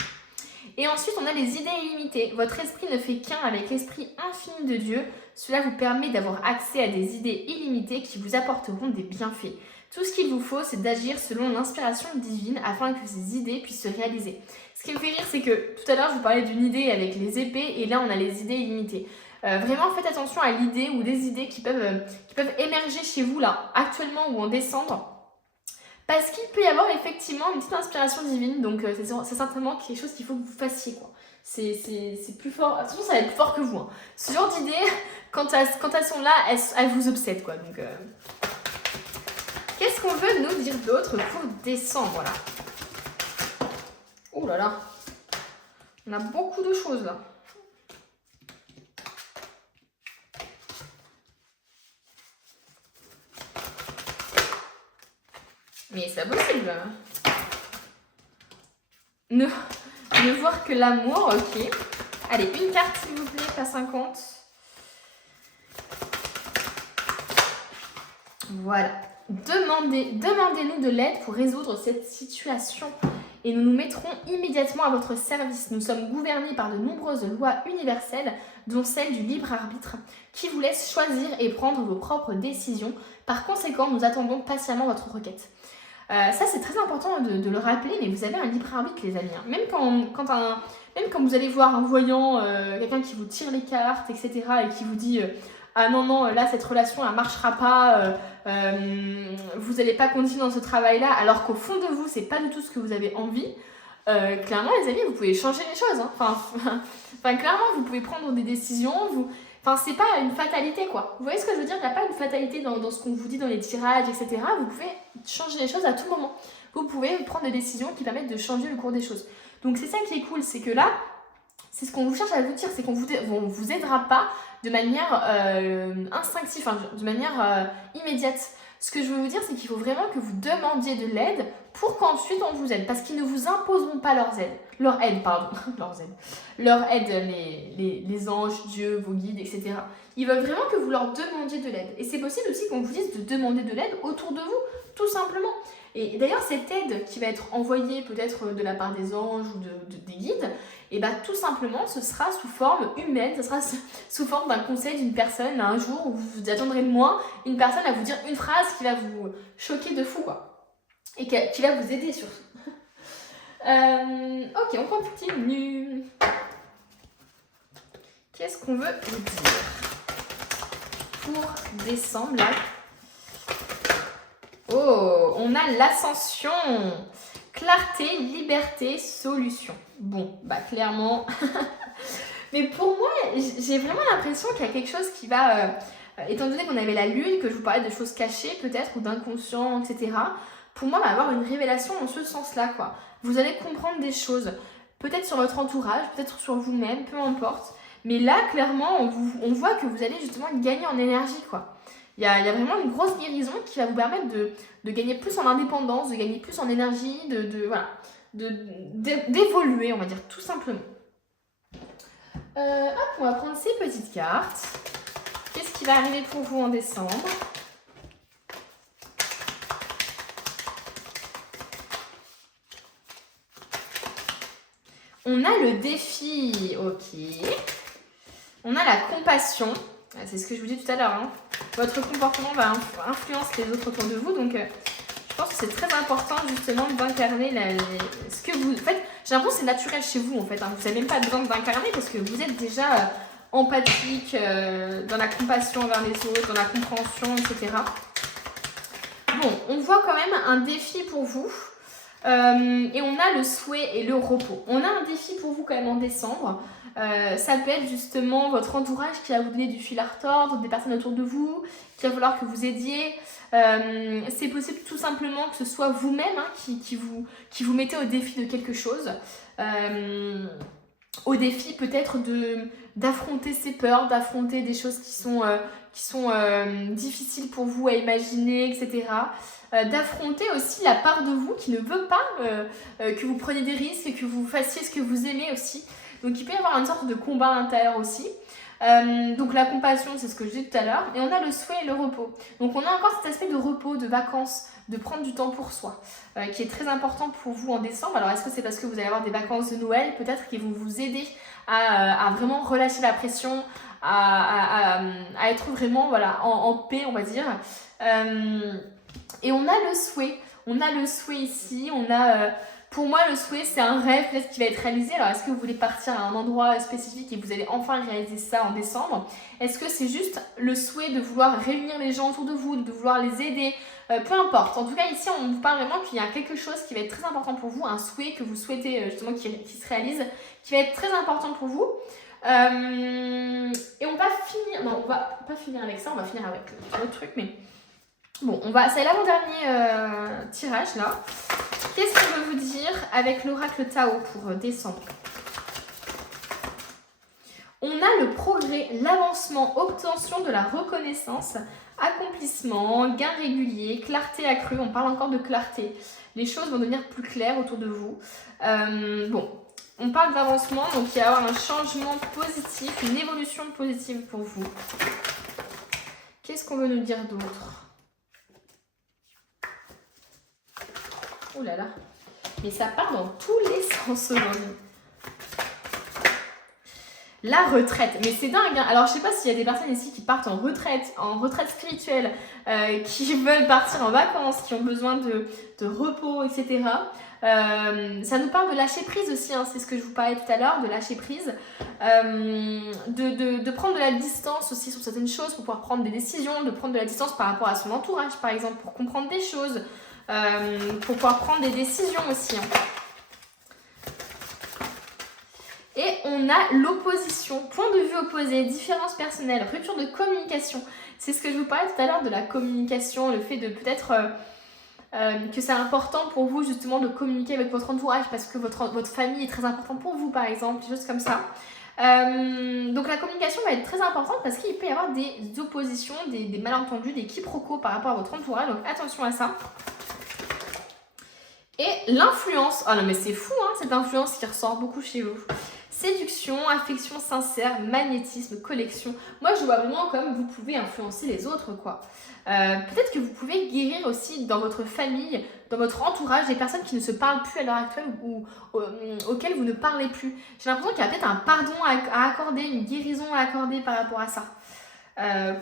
Et ensuite, on a les idées illimitées. Votre esprit ne fait qu'un avec l'esprit infini de Dieu. Cela vous permet d'avoir accès à des idées illimitées qui vous apporteront des bienfaits. Tout ce qu'il vous faut, c'est d'agir selon l'inspiration divine afin que ces idées puissent se réaliser. Ce qui me fait rire, c'est que tout à l'heure, je vous parlais d'une idée avec les épées et là, on a les idées illimitées. Vraiment, faites attention à l'idée ou des idées qui peuvent émerger chez vous là, actuellement ou en décembre. Parce qu'il peut y avoir effectivement une petite inspiration divine, donc c'est certainement quelque chose qu'il faut que vous fassiez quoi. C'est plus fort, attention ça va être plus fort que vous. Hein. Ce genre d'idées, quand elles sont là, elles vous obsèdent quoi. Donc, qu'est-ce qu'on veut nous dire d'autre pour décembre là? Oh là là, on a beaucoup de choses là. Mais c'est pas possible. Ne voir que l'amour, ok. Allez, une carte s'il vous plaît, pas 50. Voilà. Demandez-nous de l'aide pour résoudre cette situation et nous nous mettrons immédiatement à votre service. Nous sommes gouvernés par de nombreuses lois universelles, dont celle du libre arbitre, qui vous laisse choisir et prendre vos propres décisions. Par conséquent, nous attendons patiemment votre requête. Ça, c'est très important de le rappeler, mais vous avez un libre arbitre, les amis. Hein. Même quand vous allez voir un voyant, quelqu'un qui vous tire les cartes, etc., et qui vous dit ah non, là, cette relation, elle ne marchera pas, vous n'allez pas continuer dans ce travail-là, alors qu'au fond de vous, c'est pas du tout ce que vous avez envie. Clairement, les amis, vous pouvez changer les choses. Hein. Enfin, clairement, vous pouvez prendre des décisions, Enfin, c'est pas une fatalité, quoi. Vous voyez ce que je veux dire? Il n'y a pas une fatalité dans ce qu'on vous dit dans les tirages, etc. Vous pouvez changer les choses à tout moment. Vous pouvez prendre des décisions qui permettent de changer le cours des choses. Donc, c'est ça qui est cool, c'est que là, c'est ce qu'on vous cherche à vous dire, c'est qu'on vous aidera pas de manière instinctive, enfin, de manière immédiate. Ce que je veux vous dire, c'est qu'il faut vraiment que vous demandiez de l'aide pour qu'ensuite on vous aide. Parce qu'ils ne vous imposeront pas leur aide, les anges, Dieu, vos guides, etc. Ils veulent vraiment que vous leur demandiez de l'aide. Et c'est possible aussi qu'on vous dise de demander de l'aide autour de vous, tout simplement. Et d'ailleurs, cette aide qui va être envoyée peut-être de la part des anges ou des guides, et bien tout simplement, ce sera sous forme humaine, ce sera sous forme d'un conseil d'une personne, un jour où vous attendrez de moins, une personne à vous dire une phrase qui va vous choquer de fou, quoi. Et qui va vous aider surtout. Ok, on continue. Qu'est-ce qu'on veut vous dire pour décembre, là? Oh, on a l'ascension. Clarté, liberté, solution. Bon, bah clairement. Mais pour moi, j'ai vraiment l'impression qu'il y a quelque chose qui va... étant donné qu'on avait la lune, que je vous parlais de choses cachées peut-être, ou d'inconscient, etc. Pour moi, on va avoir une révélation dans ce sens-là, quoi. Vous allez comprendre des choses. Peut-être sur votre entourage, peut-être sur vous-même, peu importe. Mais là, clairement, on voit que vous allez justement gagner en énergie, quoi. Il y a vraiment une grosse guérison qui va vous permettre de gagner plus en indépendance, de gagner plus en énergie, d'évoluer, on va dire, tout simplement. Hop, on va prendre ces petites cartes. Qu'est-ce qui va arriver pour vous en décembre? On a le défi, ok. On a la compassion. C'est ce que je vous dis tout à l'heure. Hein. Votre comportement va influencer les autres autour de vous. Donc, Je pense que c'est très important justement d'incarner ce que vous... En fait, j'ai l'impression que c'est naturel chez vous en fait. Hein. Vous n'avez même pas besoin d'incarner parce que vous êtes déjà empathique, dans la compassion envers les autres, dans la compréhension, etc. Bon, on voit quand même un défi pour vous. Et on a le souhait et le repos. On a un défi pour vous quand même en décembre. Ça peut être justement votre entourage qui va vous donner du fil à retordre, des personnes autour de vous, qui va falloir que vous aidiez. C'est possible tout simplement que ce soit vous-même hein, qui vous mettez au défi de quelque chose. Au défi peut-être d'affronter ces peurs, d'affronter des choses qui sont difficiles pour vous à imaginer, etc. D'affronter aussi la part de vous qui ne veut pas que vous preniez des risques, que vous fassiez ce que vous aimez aussi. Donc il peut y avoir une sorte de combat à l'intérieur aussi. Donc la compassion, c'est ce que je disais tout à l'heure. Et on a le souhait et le repos. Donc on a encore cet aspect de repos, de vacances, de prendre du temps pour soi, qui est très important pour vous en décembre. Alors est-ce que c'est parce que vous allez avoir des vacances de Noël, peut-être, qui vont vous aider à vraiment relâcher la pression, à être vraiment voilà, en paix, on va dire. Et on a le souhait. On a le souhait ici. Pour moi, le souhait, c'est un rêve peut-être qui va être réalisé. Alors, est-ce que vous voulez partir à un endroit spécifique et vous allez enfin réaliser ça en décembre? Est-ce que c'est juste le souhait de vouloir réunir les gens autour de vous, de vouloir les aider? Peu importe. En tout cas, ici, on vous parle vraiment qu'il y a quelque chose qui va être très important pour vous, un souhait que vous souhaitez justement qui se réalise, qui va être très important pour vous. Et on va finir... Non, on va pas finir avec ça, on va finir avec l'autre truc, mais... Bon, c'est l'avant-dernier tirage là. Qu'est-ce qu'on veut vous dire avec l'oracle Tao pour décembre? On a le progrès, l'avancement, obtention de la reconnaissance, accomplissement, gain régulier, clarté accrue. On parle encore de clarté. Les choses vont devenir plus claires autour de vous. Bon, on parle d'avancement, donc il va y avoir un changement positif, une évolution positive pour vous. Qu'est-ce qu'on veut nous dire d'autre? Oh là là, mais ça part dans tous les sens aujourd'hui. La retraite, mais c'est dingue hein. Alors je sais pas s'il y a des personnes ici qui partent en retraite spirituelle, qui veulent partir en vacances, qui ont besoin de repos, etc. Ça nous parle de lâcher prise aussi, hein. C'est ce que je vous parlais tout à l'heure, de lâcher prise, de prendre de la distance aussi sur certaines choses pour pouvoir prendre des décisions, de prendre de la distance par rapport à son entourage par exemple, pour comprendre des choses. Pour pouvoir prendre des décisions aussi. Hein. Et on a l'opposition, point de vue opposé, différence personnelle, rupture de communication. C'est ce que je vous parlais tout à l'heure de la communication, le fait de peut-être que c'est important pour vous justement de communiquer avec votre entourage parce que votre famille est très importante pour vous par exemple, des choses comme ça. Donc la communication va être très importante parce qu'il peut y avoir des oppositions, des malentendus, des quiproquos par rapport à votre entourage, donc attention à ça. Et l'influence, oh non mais c'est fou hein, cette influence qui ressort beaucoup chez vous. Séduction, affection sincère, magnétisme, collection. Moi je vois vraiment comme vous pouvez influencer les autres quoi. Peut-être que vous pouvez guérir aussi dans votre famille, dans votre entourage, des personnes qui ne se parlent plus à l'heure actuelle ou auxquelles vous ne parlez plus. J'ai l'impression qu'il y a peut-être un pardon à accorder, une guérison à accorder par rapport à ça.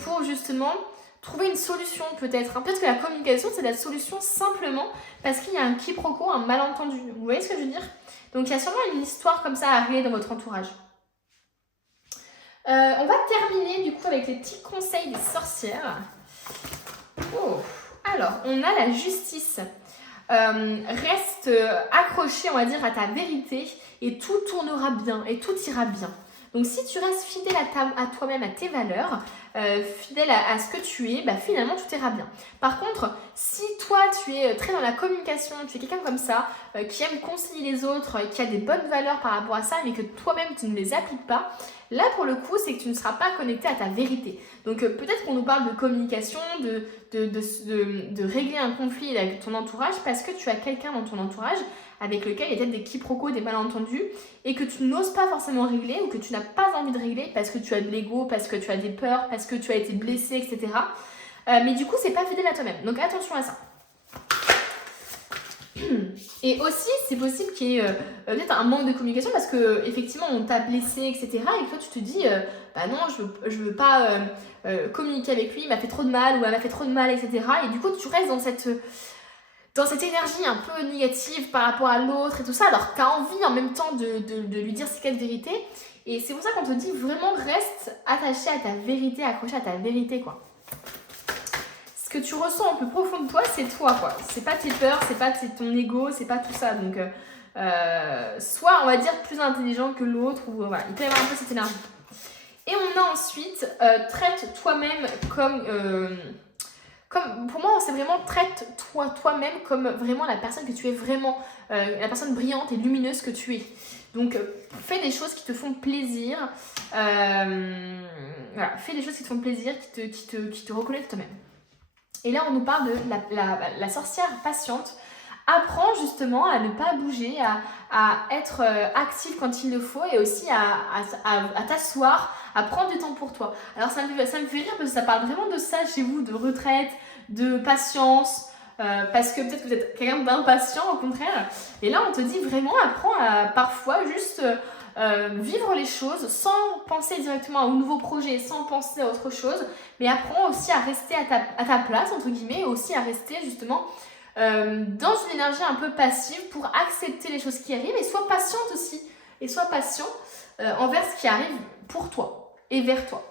Pour justement trouver une solution peut-être. Hein. Peut-être que la communication c'est la solution simplement parce qu'il y a un quiproquo, un malentendu. Vous voyez ce que je veux dire? Donc il y a sûrement une histoire comme ça à régler dans votre entourage. On va terminer du coup avec les petits conseils des sorcières. Oh. Alors, on a la justice. Reste accroché, on va dire, à ta vérité et tout tournera bien et tout ira bien. Donc si tu restes fidèle à toi-même, à tes valeurs, fidèle à ce que tu es, bah, finalement tout ira bien. Par contre, si toi tu es très dans la communication, tu es quelqu'un comme ça, qui aime conseiller les autres, qui a des bonnes valeurs par rapport à ça, mais que toi-même tu ne les appliques pas, là pour le coup c'est que tu ne seras pas connecté à ta vérité. Donc peut-être qu'on nous parle de communication, de régler un conflit avec ton entourage parce que tu as quelqu'un dans ton entourage avec lequel il y a peut-être des quiproquos, des malentendus et que tu n'oses pas forcément régler ou que tu n'as pas envie de régler parce que tu as de l'ego, parce que tu as des peurs, parce que tu as été blessé, etc. Mais du coup, c'est pas fidèle à toi-même. Donc attention à ça. Et aussi, c'est possible qu'il y ait peut-être un manque de communication parce que effectivement on t'a blessé, etc. Et que toi tu te dis, bah non, je veux pas communiquer avec lui, il m'a fait trop de mal ou elle m'a fait trop de mal, etc. Et du coup, tu restes dans cette énergie un peu négative par rapport à l'autre et tout ça, alors que tu as envie en même temps de lui dire ces 4 vérités. Et c'est pour ça qu'on te dit vraiment reste attaché à ta vérité, accroché à ta vérité, quoi. Ce que tu ressens un peu profond de toi, c'est toi, quoi. C'est pas tes peurs, c'est pas ton ego, c'est pas tout ça. Donc, soit, on va dire, plus intelligent que l'autre, ou voilà, il peut y avoir un peu cette énergie. Et on a ensuite, traite toi-même comme pour moi, c'est vraiment traite toi-même comme vraiment la personne que tu es vraiment, la personne brillante et lumineuse que tu es. Donc, fais des choses qui te font plaisir. Voilà, fais des choses qui te font plaisir, qui te reconnaissent toi-même. Et là, on nous parle de la sorcière patiente. Apprends justement à ne pas bouger, à être active quand il le faut et aussi à t'asseoir, à prendre du temps pour toi. Alors ça me fait rire parce que ça parle vraiment de ça chez vous, de retraite, de patience, parce que peut-être que vous êtes quelqu'un d'impatient au contraire. Et là on te dit vraiment apprends à parfois juste vivre les choses sans penser directement à un nouveau projet, sans penser à autre chose, mais apprends aussi à rester à ta place entre guillemets, et aussi à rester justement dans une énergie un peu passive pour accepter les choses qui arrivent et sois patiente aussi. Et sois patient envers ce qui arrive pour toi et vers toi.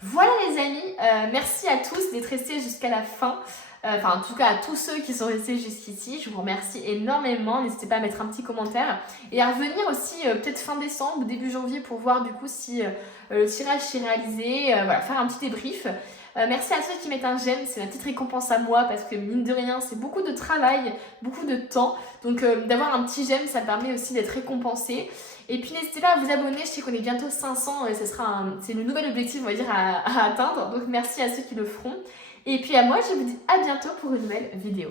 Voilà les amis, merci à tous d'être restés jusqu'à la fin. Enfin en tout cas à tous ceux qui sont restés jusqu'ici, je vous remercie énormément. N'hésitez pas à mettre un petit commentaire et à revenir aussi peut-être fin décembre ou début janvier pour voir du coup si le tirage s'est réalisé, voilà, faire un petit débrief. Merci à ceux qui mettent un j'aime, c'est ma petite récompense à moi parce que mine de rien c'est beaucoup de travail, beaucoup de temps, donc d'avoir un petit j'aime ça permet aussi d'être récompensé. Et puis n'hésitez pas à vous abonner, je sais qu'on est bientôt 500 et c'est le nouvel objectif on va dire à atteindre, donc merci à ceux qui le feront. Et puis à moi je vous dis à bientôt pour une nouvelle vidéo.